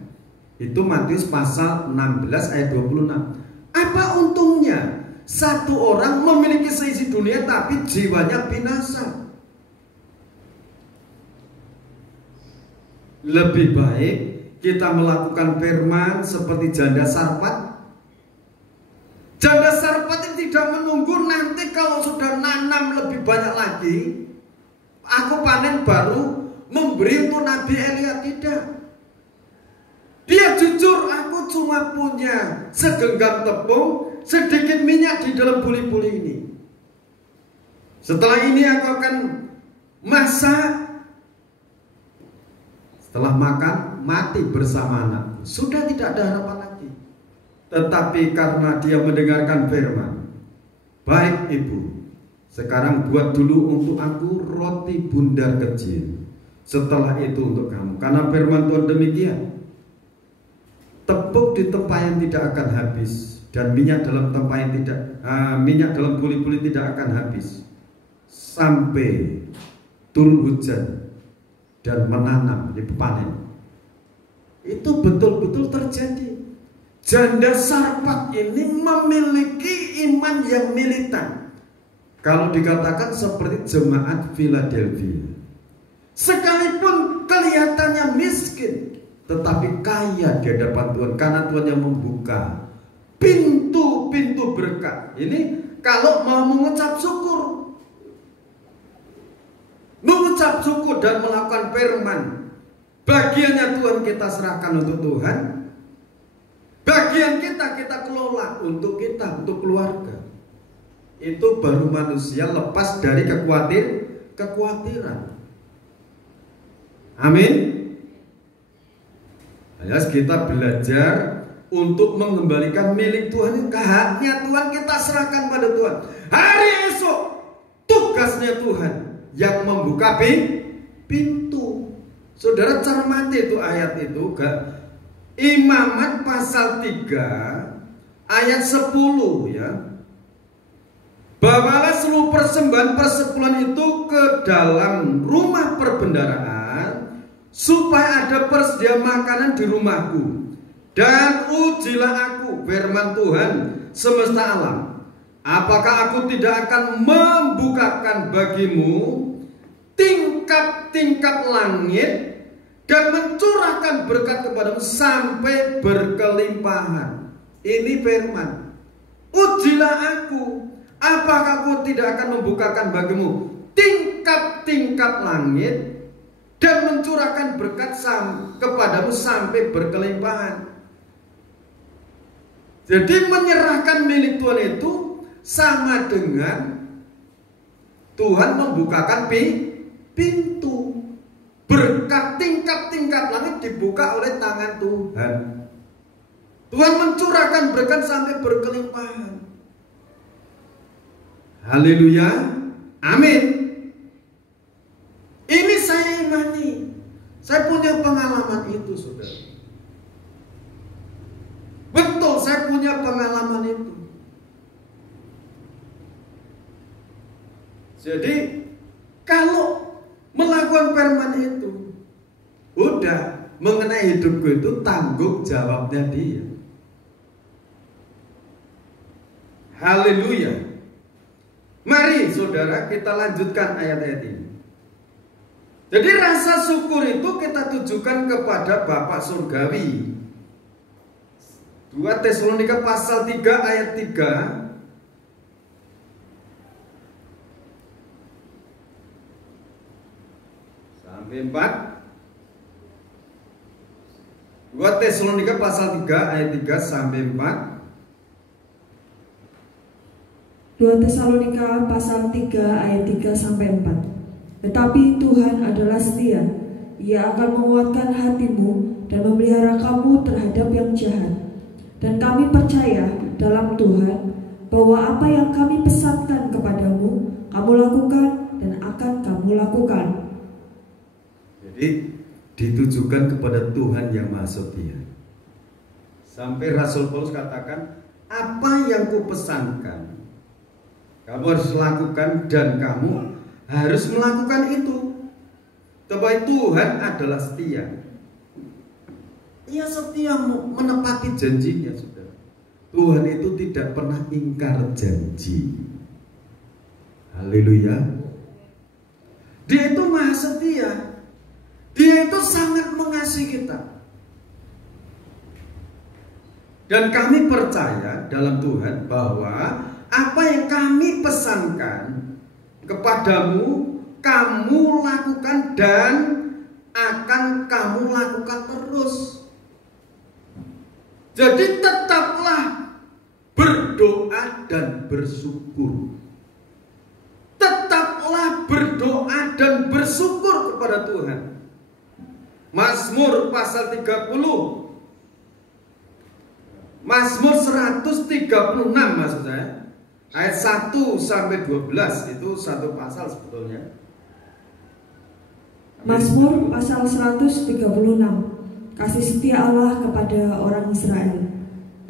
Itu Matius pasal 16 ayat 26. Apa untungnya satu orang memiliki seisi dunia tapi jiwanya binasa? Lebih baik kita melakukan firman seperti janda sarpat. Janda sarpat yang tidak menunggu nanti kalau sudah nanam lebih banyak lagi, aku panen baru memberi untuk Nabi Elia. Tidak. Dia jujur, aku cuma punya segenggam tepung, sedikit minyak di dalam buli-buli ini. Setelah ini aku akan masak. Setelah makan, mati bersama anakku. Sudah tidak ada harapan lagi. Tetapi karena dia mendengarkan firman, baik ibu, sekarang buat dulu untuk aku roti bundar kecil. Setelah itu untuk kamu. Karena firman Tuhan demikian, tepung di tempayan tidak akan habis, dan minyak dalam tempayan minyak dalam buli-buli tidak akan habis sampai turun hujan dan menanam di panen. Itu betul-betul terjadi. Janda sarpat ini memiliki iman yang militan. Kalau dikatakan seperti jemaat Philadelphia, sekalipun kelihatannya miskin, tetapi kaya di hadapan Tuhan karena Tuhan yang membuka pintu-pintu berkat. Ini kalau mau mengucap syukur, dan melakukan firman, bagiannya Tuhan kita serahkan untuk Tuhan, bagian kita kelola untuk kita, untuk keluarga. Itu baru manusia lepas dari kekhawatiran. Amin. Alias kita belajar untuk mengembalikan milik Tuhan, haknya Tuhan kita serahkan pada Tuhan. Hari esok tugasnya Tuhan yang membuka pintu. Saudara cermati itu ayat itu, Imamat pasal 3 ayat 10 ya. Bawalah seluruh persembahan persepuluhan itu ke dalam rumah perbendaharaan, supaya ada persediaan makanan di rumahku. Dan ujilah aku, firman Tuhan semesta alam, apakah aku tidak akan membukakan bagimu tingkap-tingkap langit dan mencurahkan berkat kepadamu sampai berkelimpahan. Ini firman. Ujilah aku, apakah aku tidak akan membukakan bagimu tingkap-tingkap langit dan mencurahkan berkat kepadamu sampai berkelimpahan. Jadi menyerahkan milik Tuhan itu sama dengan Tuhan membukakan pintu. Berkat tingkap-tingkap langit dibuka oleh tangan Tuhan. Tuhan mencurahkan berkat sampai berkelimpahan. Haleluya. Amin. Ini saya imani. Saya punya pengalaman itu, saudara. Betul, saya punya pengalaman itu. Jadi kalau melakukan firman itu, udah mengenai hidupku itu tanggung jawabnya dia. Haleluya. Mari saudara kita lanjutkan ayat-ayat ini. Jadi rasa syukur itu kita tujukan kepada Bapa Surgawi. 2 Tesalonika pasal 3 ayat 3 sampai 4. 2 Tesalonika pasal 3 ayat 3 sampai 4. 2 Tesalonika pasal 3 ayat 3 sampai 4. Tetapi Tuhan adalah setia. Ia akan menguatkan hatimu dan memelihara kamu terhadap yang jahat. Dan kami percaya dalam Tuhan bahwa apa yang kami pesankan kepadamu, kamu lakukan dan akan kamu lakukan. Jadi ditujukan kepada Tuhan yang Maha Setia. Sampai Rasul Paulus katakan, apa yang kupesankan kamu harus lakukan dan kamu harus melakukan itu. Sebab Tuhan adalah setia. Ia setia menepati janjinya, saudara. Tuhan itu tidak pernah ingkar janji. Haleluya. Dia itu Maha Setia. Dia itu sangat mengasihi kita. Dan kami percaya dalam Tuhan bahwa apa yang kami pesankan kepadamu, kamu lakukan dan akan kamu lakukan terus. Jadi tetaplah berdoa dan bersyukur. Tetaplah berdoa dan bersyukur kepada Tuhan. Mazmur pasal 30, Mazmur 136 maksud saya, ayat 1 sampai 12 itu satu pasal sebetulnya. Mazmur pasal 136. Kasih setia Allah kepada orang Israel.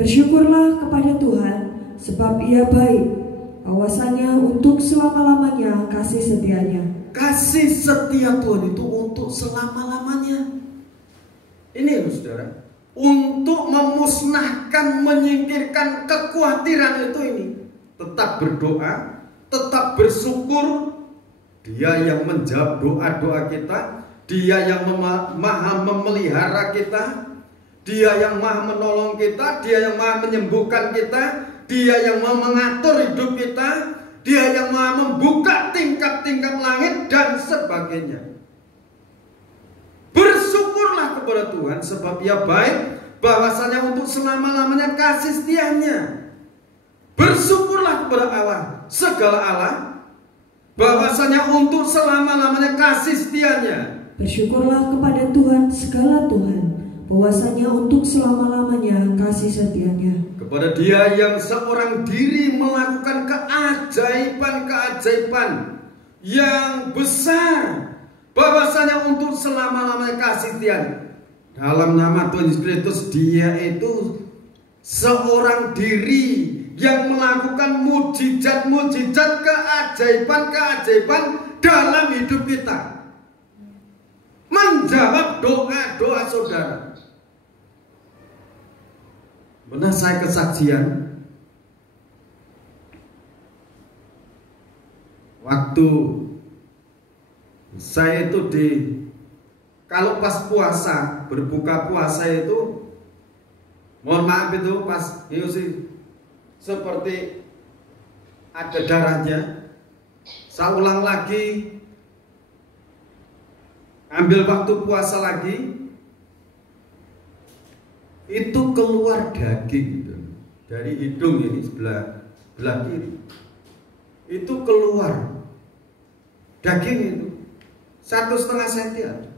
Bersyukurlah kepada Tuhan, sebab Ia baik. Bahwasanya untuk selama-lamanya kasih setianya. Kasih setia Tuhan itu untuk selama-lamanya. Ini saudara, untuk memusnahkan, menyingkirkan kekhawatiran itu ini. Tetap berdoa, tetap bersyukur. Dia yang menjawab doa-doa kita, Dia yang maha memelihara kita, Dia yang maha menolong kita, Dia yang maha menyembuhkan kita, Dia yang maha mengatur hidup kita, Dia yang maha membuka tingkap-tingkap langit dan sebagainya. Bersyukurlah kepada Tuhan sebab Ia baik, bahwasanya untuk selama-lamanya kasih setianya. Bersyukurlah kepada Allah, segala Allah, bahwasanya untuk selama-lamanya kasih setianya. Bersyukurlah kepada Tuhan segala Tuhan, bahwasanya untuk selama-lamanya kasih setianya. Kepada Dia yang seorang diri melakukan keajaiban-keajaiban yang besar, bahwasanya untuk selama-lamanya kasih setianya. Dalam nama Tuhan Yesus Kristus, Dia itu seorang diri yang melakukan mujizat-mujizat, keajaiban-keajaiban dalam hidup kita. Menjawab doa-doa saudara. Benar saya kesaksian waktu saya itu kalau pas puasa, berbuka puasa itu, mohon maaf itu pas itu sih seperti ada darahnya. Saya ulang lagi, ambil waktu puasa lagi, itu keluar daging gitu. Dari hidung ini sebelah kiri, itu keluar daging itu 1,5 senti ada.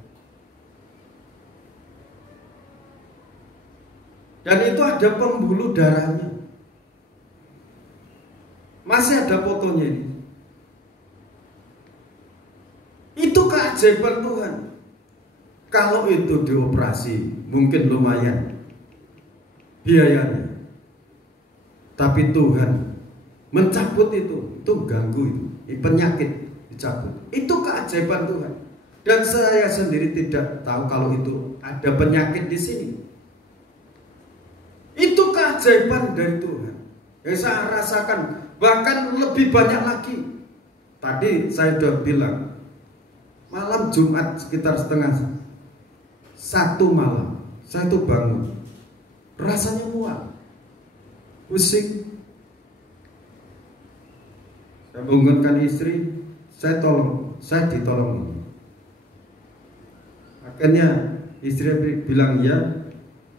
Dan itu ada pembuluh darahnya. Masih ada fotonya ini. Itu keajaiban Tuhan. Kalau itu dioperasi mungkin lumayan biayanya, tapi Tuhan mencabut itu ganggu itu penyakit dicabut. Itu keajaiban Tuhan. Dan saya sendiri tidak tahu kalau itu ada penyakit di sini. Itu keajaiban dari Tuhan yang saya rasakan, bahkan lebih banyak lagi. Tadi saya sudah bilang, malam Jumat sekitar 1:30 malam, saya tuh bangun, rasanya mual, pusing. Saya bangunkan istri, saya ditolong. Akhirnya istri bilang ya,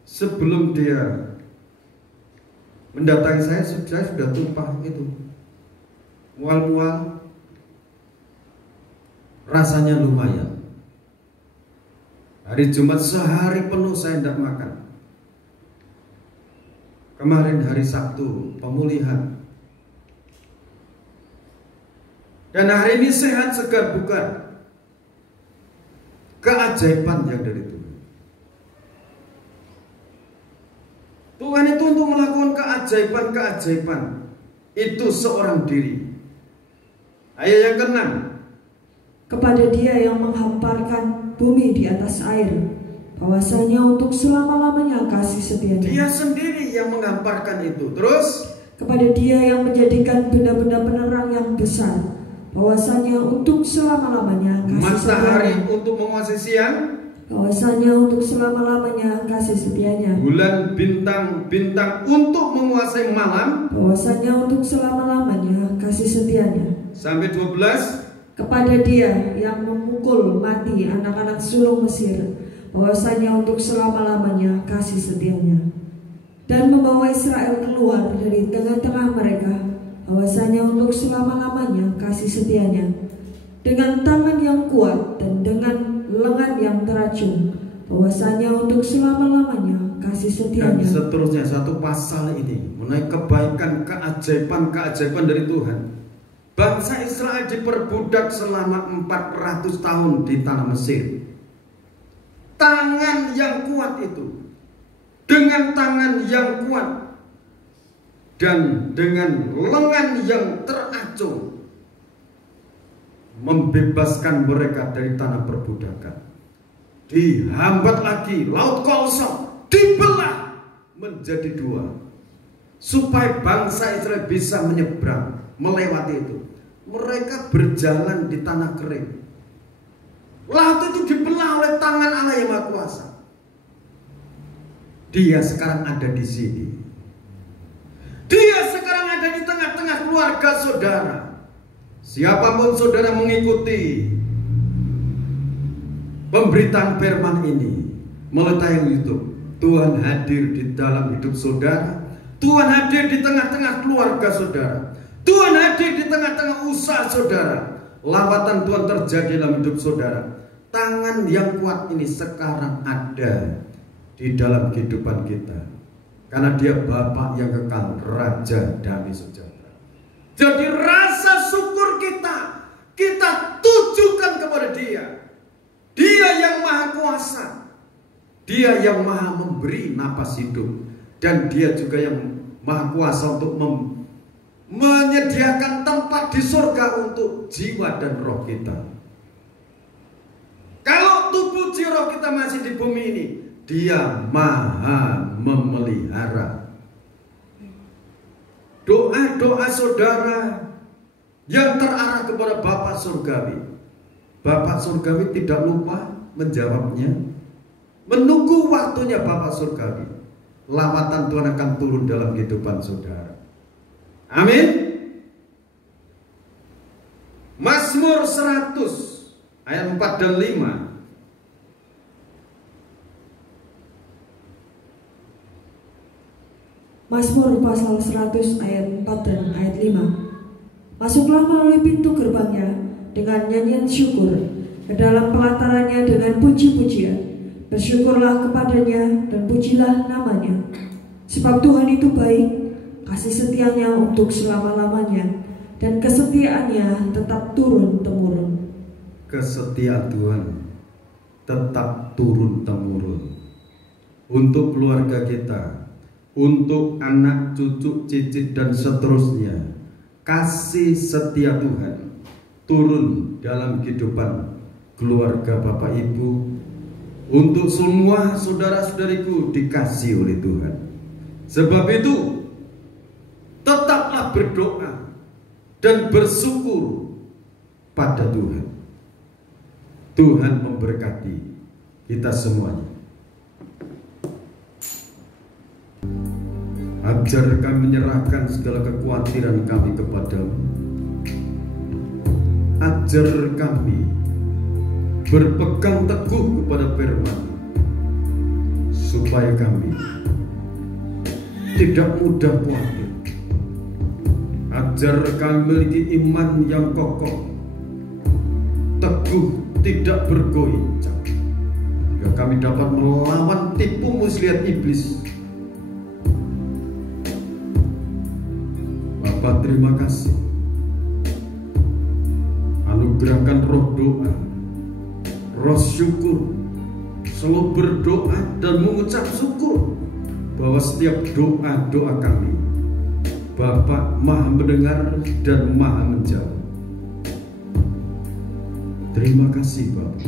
sebelum dia mendatangi saya sudah tumpah itu, mual-mual, rasanya lumayan. Hari Jumat sehari penuh saya tidak makan. Kemarin hari Sabtu pemulihan. Dan hari ini sehat, segar, bukan. Keajaiban yang dari Tuhan. Tuhan itu untuk melakukan keajaiban-keajaiban. Itu seorang diri. Ayat yang ke-6. Kepada Dia yang menghamparkan bumi di atas air, bahwasanya untuk selama-lamanya kasih setianya. Dia sendiri yang menghamparkan itu. Terus kepada Dia yang menjadikan benda-benda penerang yang besar, bahwasanya untuk selama-lamanya kasih matahari setianya. untuk menguasai siang, Bahwasanya untuk selama-lamanya kasih setianya. bulan, bintang-bintang untuk menguasai malam, Bahwasanya untuk selama-lamanya kasih setianya. sampai 12. Kepada Dia yang memukul mati anak-anak sulung Mesir, bahwasanya untuk selama-lamanya kasih setianya. Dan membawa Israel keluar dari tengah-tengah mereka, bahwasanya untuk selama-lamanya kasih setianya. Dengan tangan yang kuat dan dengan lengan yang teracung, bahwasanya untuk selama-lamanya kasih Dan setianya. seterusnya satu pasal ini mengenai kebaikan, keajaiban dari Tuhan. Bangsa Israel diperbudak selama 400 tahun di tanah Mesir. Tangan yang kuat itu, dengan tangan yang kuat dan dengan lengan yang teracung, membebaskan mereka dari tanah perbudakan. Dihambat lagi, laut kosong dibelah menjadi dua, supaya bangsa Israel bisa menyeberang, melewati itu. Mereka berjalan di tanah kering. Laut itu dibelah oleh tangan Allah yang Maha Kuasa. Dia sekarang ada di sini. Dia sekarang ada di tengah-tengah keluarga saudara. Siapapun saudara mengikuti pemberitaan firman ini melalui tayang YouTube, Tuhan hadir di dalam hidup saudara. Tuhan hadir di tengah-tengah keluarga saudara. Tuhan hadir di tengah-tengah usaha saudara. Lawatan Tuhan terjadi dalam hidup saudara. Tangan yang kuat ini sekarang ada di dalam kehidupan kita, karena Dia Bapa yang kekal, Raja damai sejahtera. Jadi rasa syukur kita tujukan kepada Dia. Dia yang Maha Kuasa, Dia yang Maha memberi napas hidup, dan Dia juga yang Maha Kuasa untuk menyediakan tempat di surga untuk jiwa dan roh kita. Kalau tubuh jiwa kita masih di bumi ini, Dia Maha memelihara. Doa-doa saudara yang terarah kepada Bapa Surgawi, Bapa Surgawi tidak lupa menjawabnya. Menunggu waktunya Bapa Surgawi, lawatan Tuhan akan turun dalam kehidupan saudara. Amin. Mazmur 100 ayat 4 dan 5. Mazmur pasal 100 ayat 4 dan ayat 5. Masuklah melalui pintu gerbangnya dengan nyanyian syukur, ke dalam pelatarannya dengan puji-pujian. Bersyukurlah kepadanya dan pujilah namanya. Sebab Tuhan itu baik, kasih setianya untuk selama-lamanya, dan kesetiaannya tetap turun-temurun. Kesetiaan Tuhan tetap turun-temurun untuk keluarga kita, untuk anak, cucu, cicit, dan seterusnya. Kasih setia Tuhan turun dalam kehidupan keluarga Bapak Ibu, untuk semua saudara-saudariku dikasih oleh Tuhan. Sebab itu tetaplah berdoa dan bersyukur pada Tuhan. Tuhan memberkati kita semuanya. Ajar kami menyerahkan segala kekhawatiran kami kepadamu. Ajar kami berpegang teguh kepada firman, supaya kami tidak mudah khawatir. Ajar kami memiliki iman yang kokoh, teguh, tidak bergoyang, agar kami dapat melawan tipu muslihat iblis. Bapak, terima kasih anugerahkan roh doa, roh syukur, selalu berdoa dan mengucap syukur bahwa setiap doa-doa kami Bapa Maha mendengar dan Maha menjawab. Terima kasih Bapa.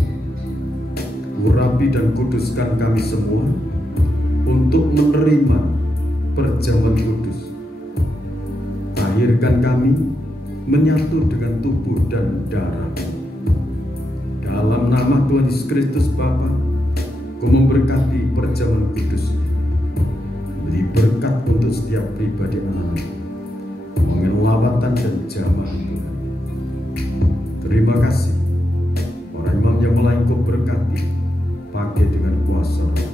Urapi dan kuduskan kami semua untuk menerima perjamuan kudus. Tahirkan kami menyatu dengan tubuh dan darah. Dalam nama Tuhan Yesus Kristus Bapa, Kau memberkati perjamuan kudus. Beri berkat untuk setiap pribadi anak-anak, pengelawatan dan jamaah Tuhan. Terima kasih. Para imam yang mulai Kau berkati, pakai dengan kuasa Roh.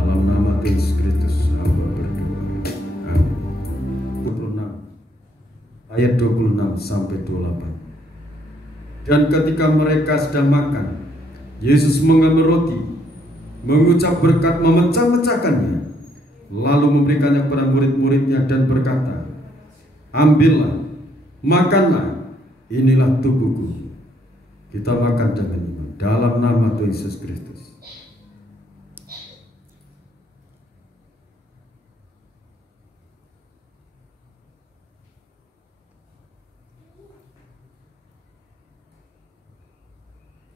Dalam nama Tuhan Yesus Kristus hamba berdoa. Amin. 26 ayat 26 sampai 28. Dan ketika mereka sedang makan, Yesus mengambil roti, mengucap berkat, memecah-mecahkannya, lalu memberikannya kepada murid-muridnya dan berkata, ambillah, makanlah, inilah tubuhku. Kita makan dengan iman dalam nama Tuhan Yesus Kristus.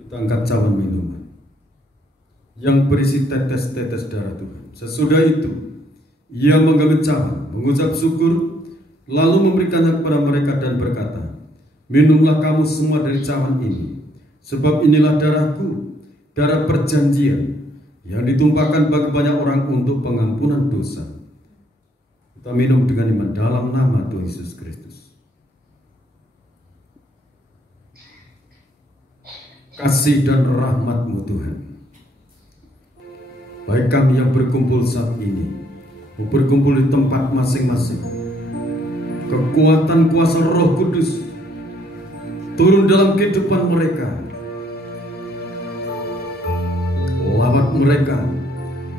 Kita angkat cawan minuman yang berisi tetes-tetes darah Tuhan. Sesudah itu Ia mengambil cawan, mengucap syukur, lalu memberikannya kepada mereka dan berkata, minumlah kamu semua dari cawan ini, sebab inilah darahku, darah perjanjian yang ditumpahkan bagi banyak orang untuk pengampunan dosa. Kita minum dengan iman dalam nama Tuhan Yesus Kristus. Kasih dan rahmat-Mu Tuhan, baik kami yang berkumpul saat ini, berkumpul di tempat masing-masing, kekuatan kuasa Roh Kudus turun dalam kehidupan mereka, lawat mereka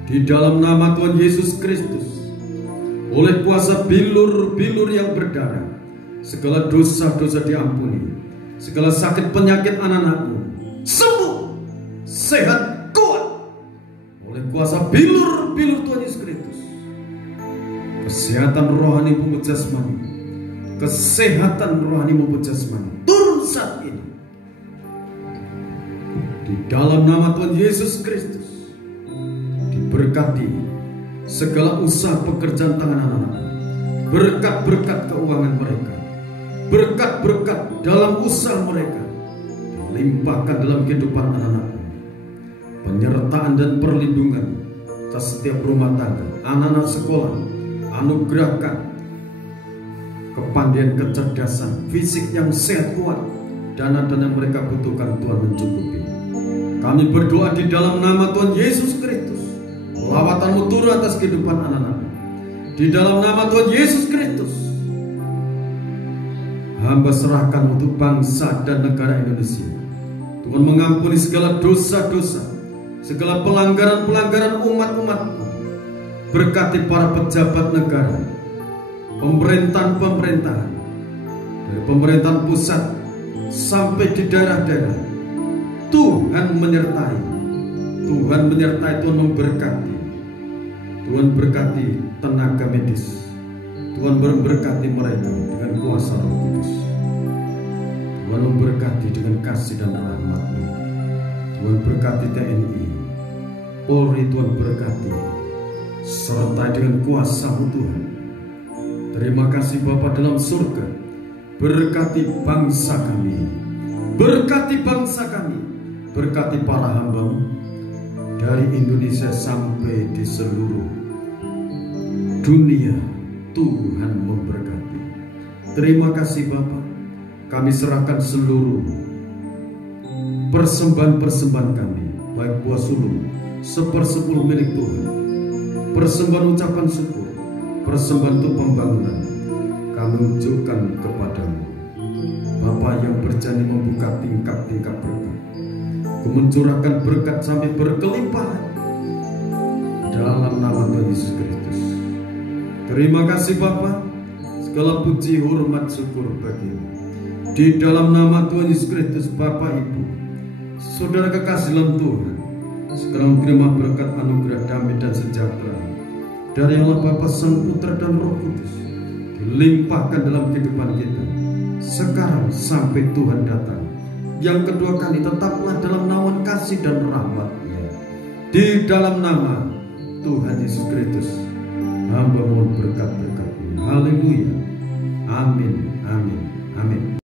di dalam nama Tuhan Yesus Kristus. Oleh kuasa bilur-bilur yang berdarah, segala dosa-dosa diampuni, segala sakit penyakit anak-anak-Mu sembuh, sehat, kuat oleh kuasa bilur-bilur Tuhan Yesus Kristus. Kesehatan rohani maupun jasmani, kesehatan rohani maupun jasmani turun saat ini di dalam nama Tuhan Yesus Kristus. Diberkati segala usaha pekerjaan tangan anak-anak, berkat-berkat keuangan mereka, berkat-berkat dalam usaha mereka limpahkan dalam kehidupan anak-anak, penyertaan dan perlindungan atas setiap rumah tangga, anak-anak sekolah, anugerahkan kepandaian, kecerdasan, fisik yang sehat kuat, dana-dana yang mereka butuhkan Tuhan mencukupi. Kami berdoa di dalam nama Tuhan Yesus Kristus, lawatan-Mu turun atas kehidupan anak-anak. Di dalam nama Tuhan Yesus Kristus, hamba serahkan untuk bangsa dan negara Indonesia. Tuhan mengampuni segala dosa-dosa, segala pelanggaran-pelanggaran umat-umat-Mu. Berkati para pejabat negara, pemerintahan-pemerintahan, dari pemerintahan pusat sampai di daerah-daerah. Tuhan menyertai, Tuhan menyertai, Tuhan memberkati. Tuhan berkati tenaga medis, Tuhan memberkati mereka dengan kuasa Roh Kudus. Tuhan memberkati dengan kasih dan rahmat-Mu. Tuhan berkati TNI, Polri, Tuhan berkati, serta dengan kuasa-Mu Tuhan. Terima kasih Bapa dalam surga. Berkati bangsa kami, berkati bangsa kami, berkati para hamba-Mu dari Indonesia sampai di seluruh dunia. Tuhan memberkati. Terima kasih Bapa. Kami serahkan seluruh persembahan-persembahan kami, baik buah sulung, 1/10 milik Tuhan, persembahan ucapan syukur, persembahan untuk pembangunan, kami unjukkan kepadamu. Bapa yang berjanji membuka tingkap-tingkap berkat, mencurahkan berkat sampai berkelimpahan dalam nama Tuhan Yesus Kristus. Terima kasih Bapa, segala puji, hormat, syukur bagi-Mu. Di dalam nama Tuhan Yesus Kristus, Bapak Ibu, saudara kekasih dalam Tuhan, sekarang terima berkat anugerah damai dan sejahtera dari Allah Bapa, Sang Putra dan Roh Kudus dilimpahkan dalam kehidupan kita sekarang sampai Tuhan datang. Yang kedua kali, tetaplah dalam naungan kasih dan rahmat-Nya. Di dalam nama Tuhan Yesus Kristus, hamba mohon berkat-berkat-Nya. Haleluya. Amin. Amin. Amin.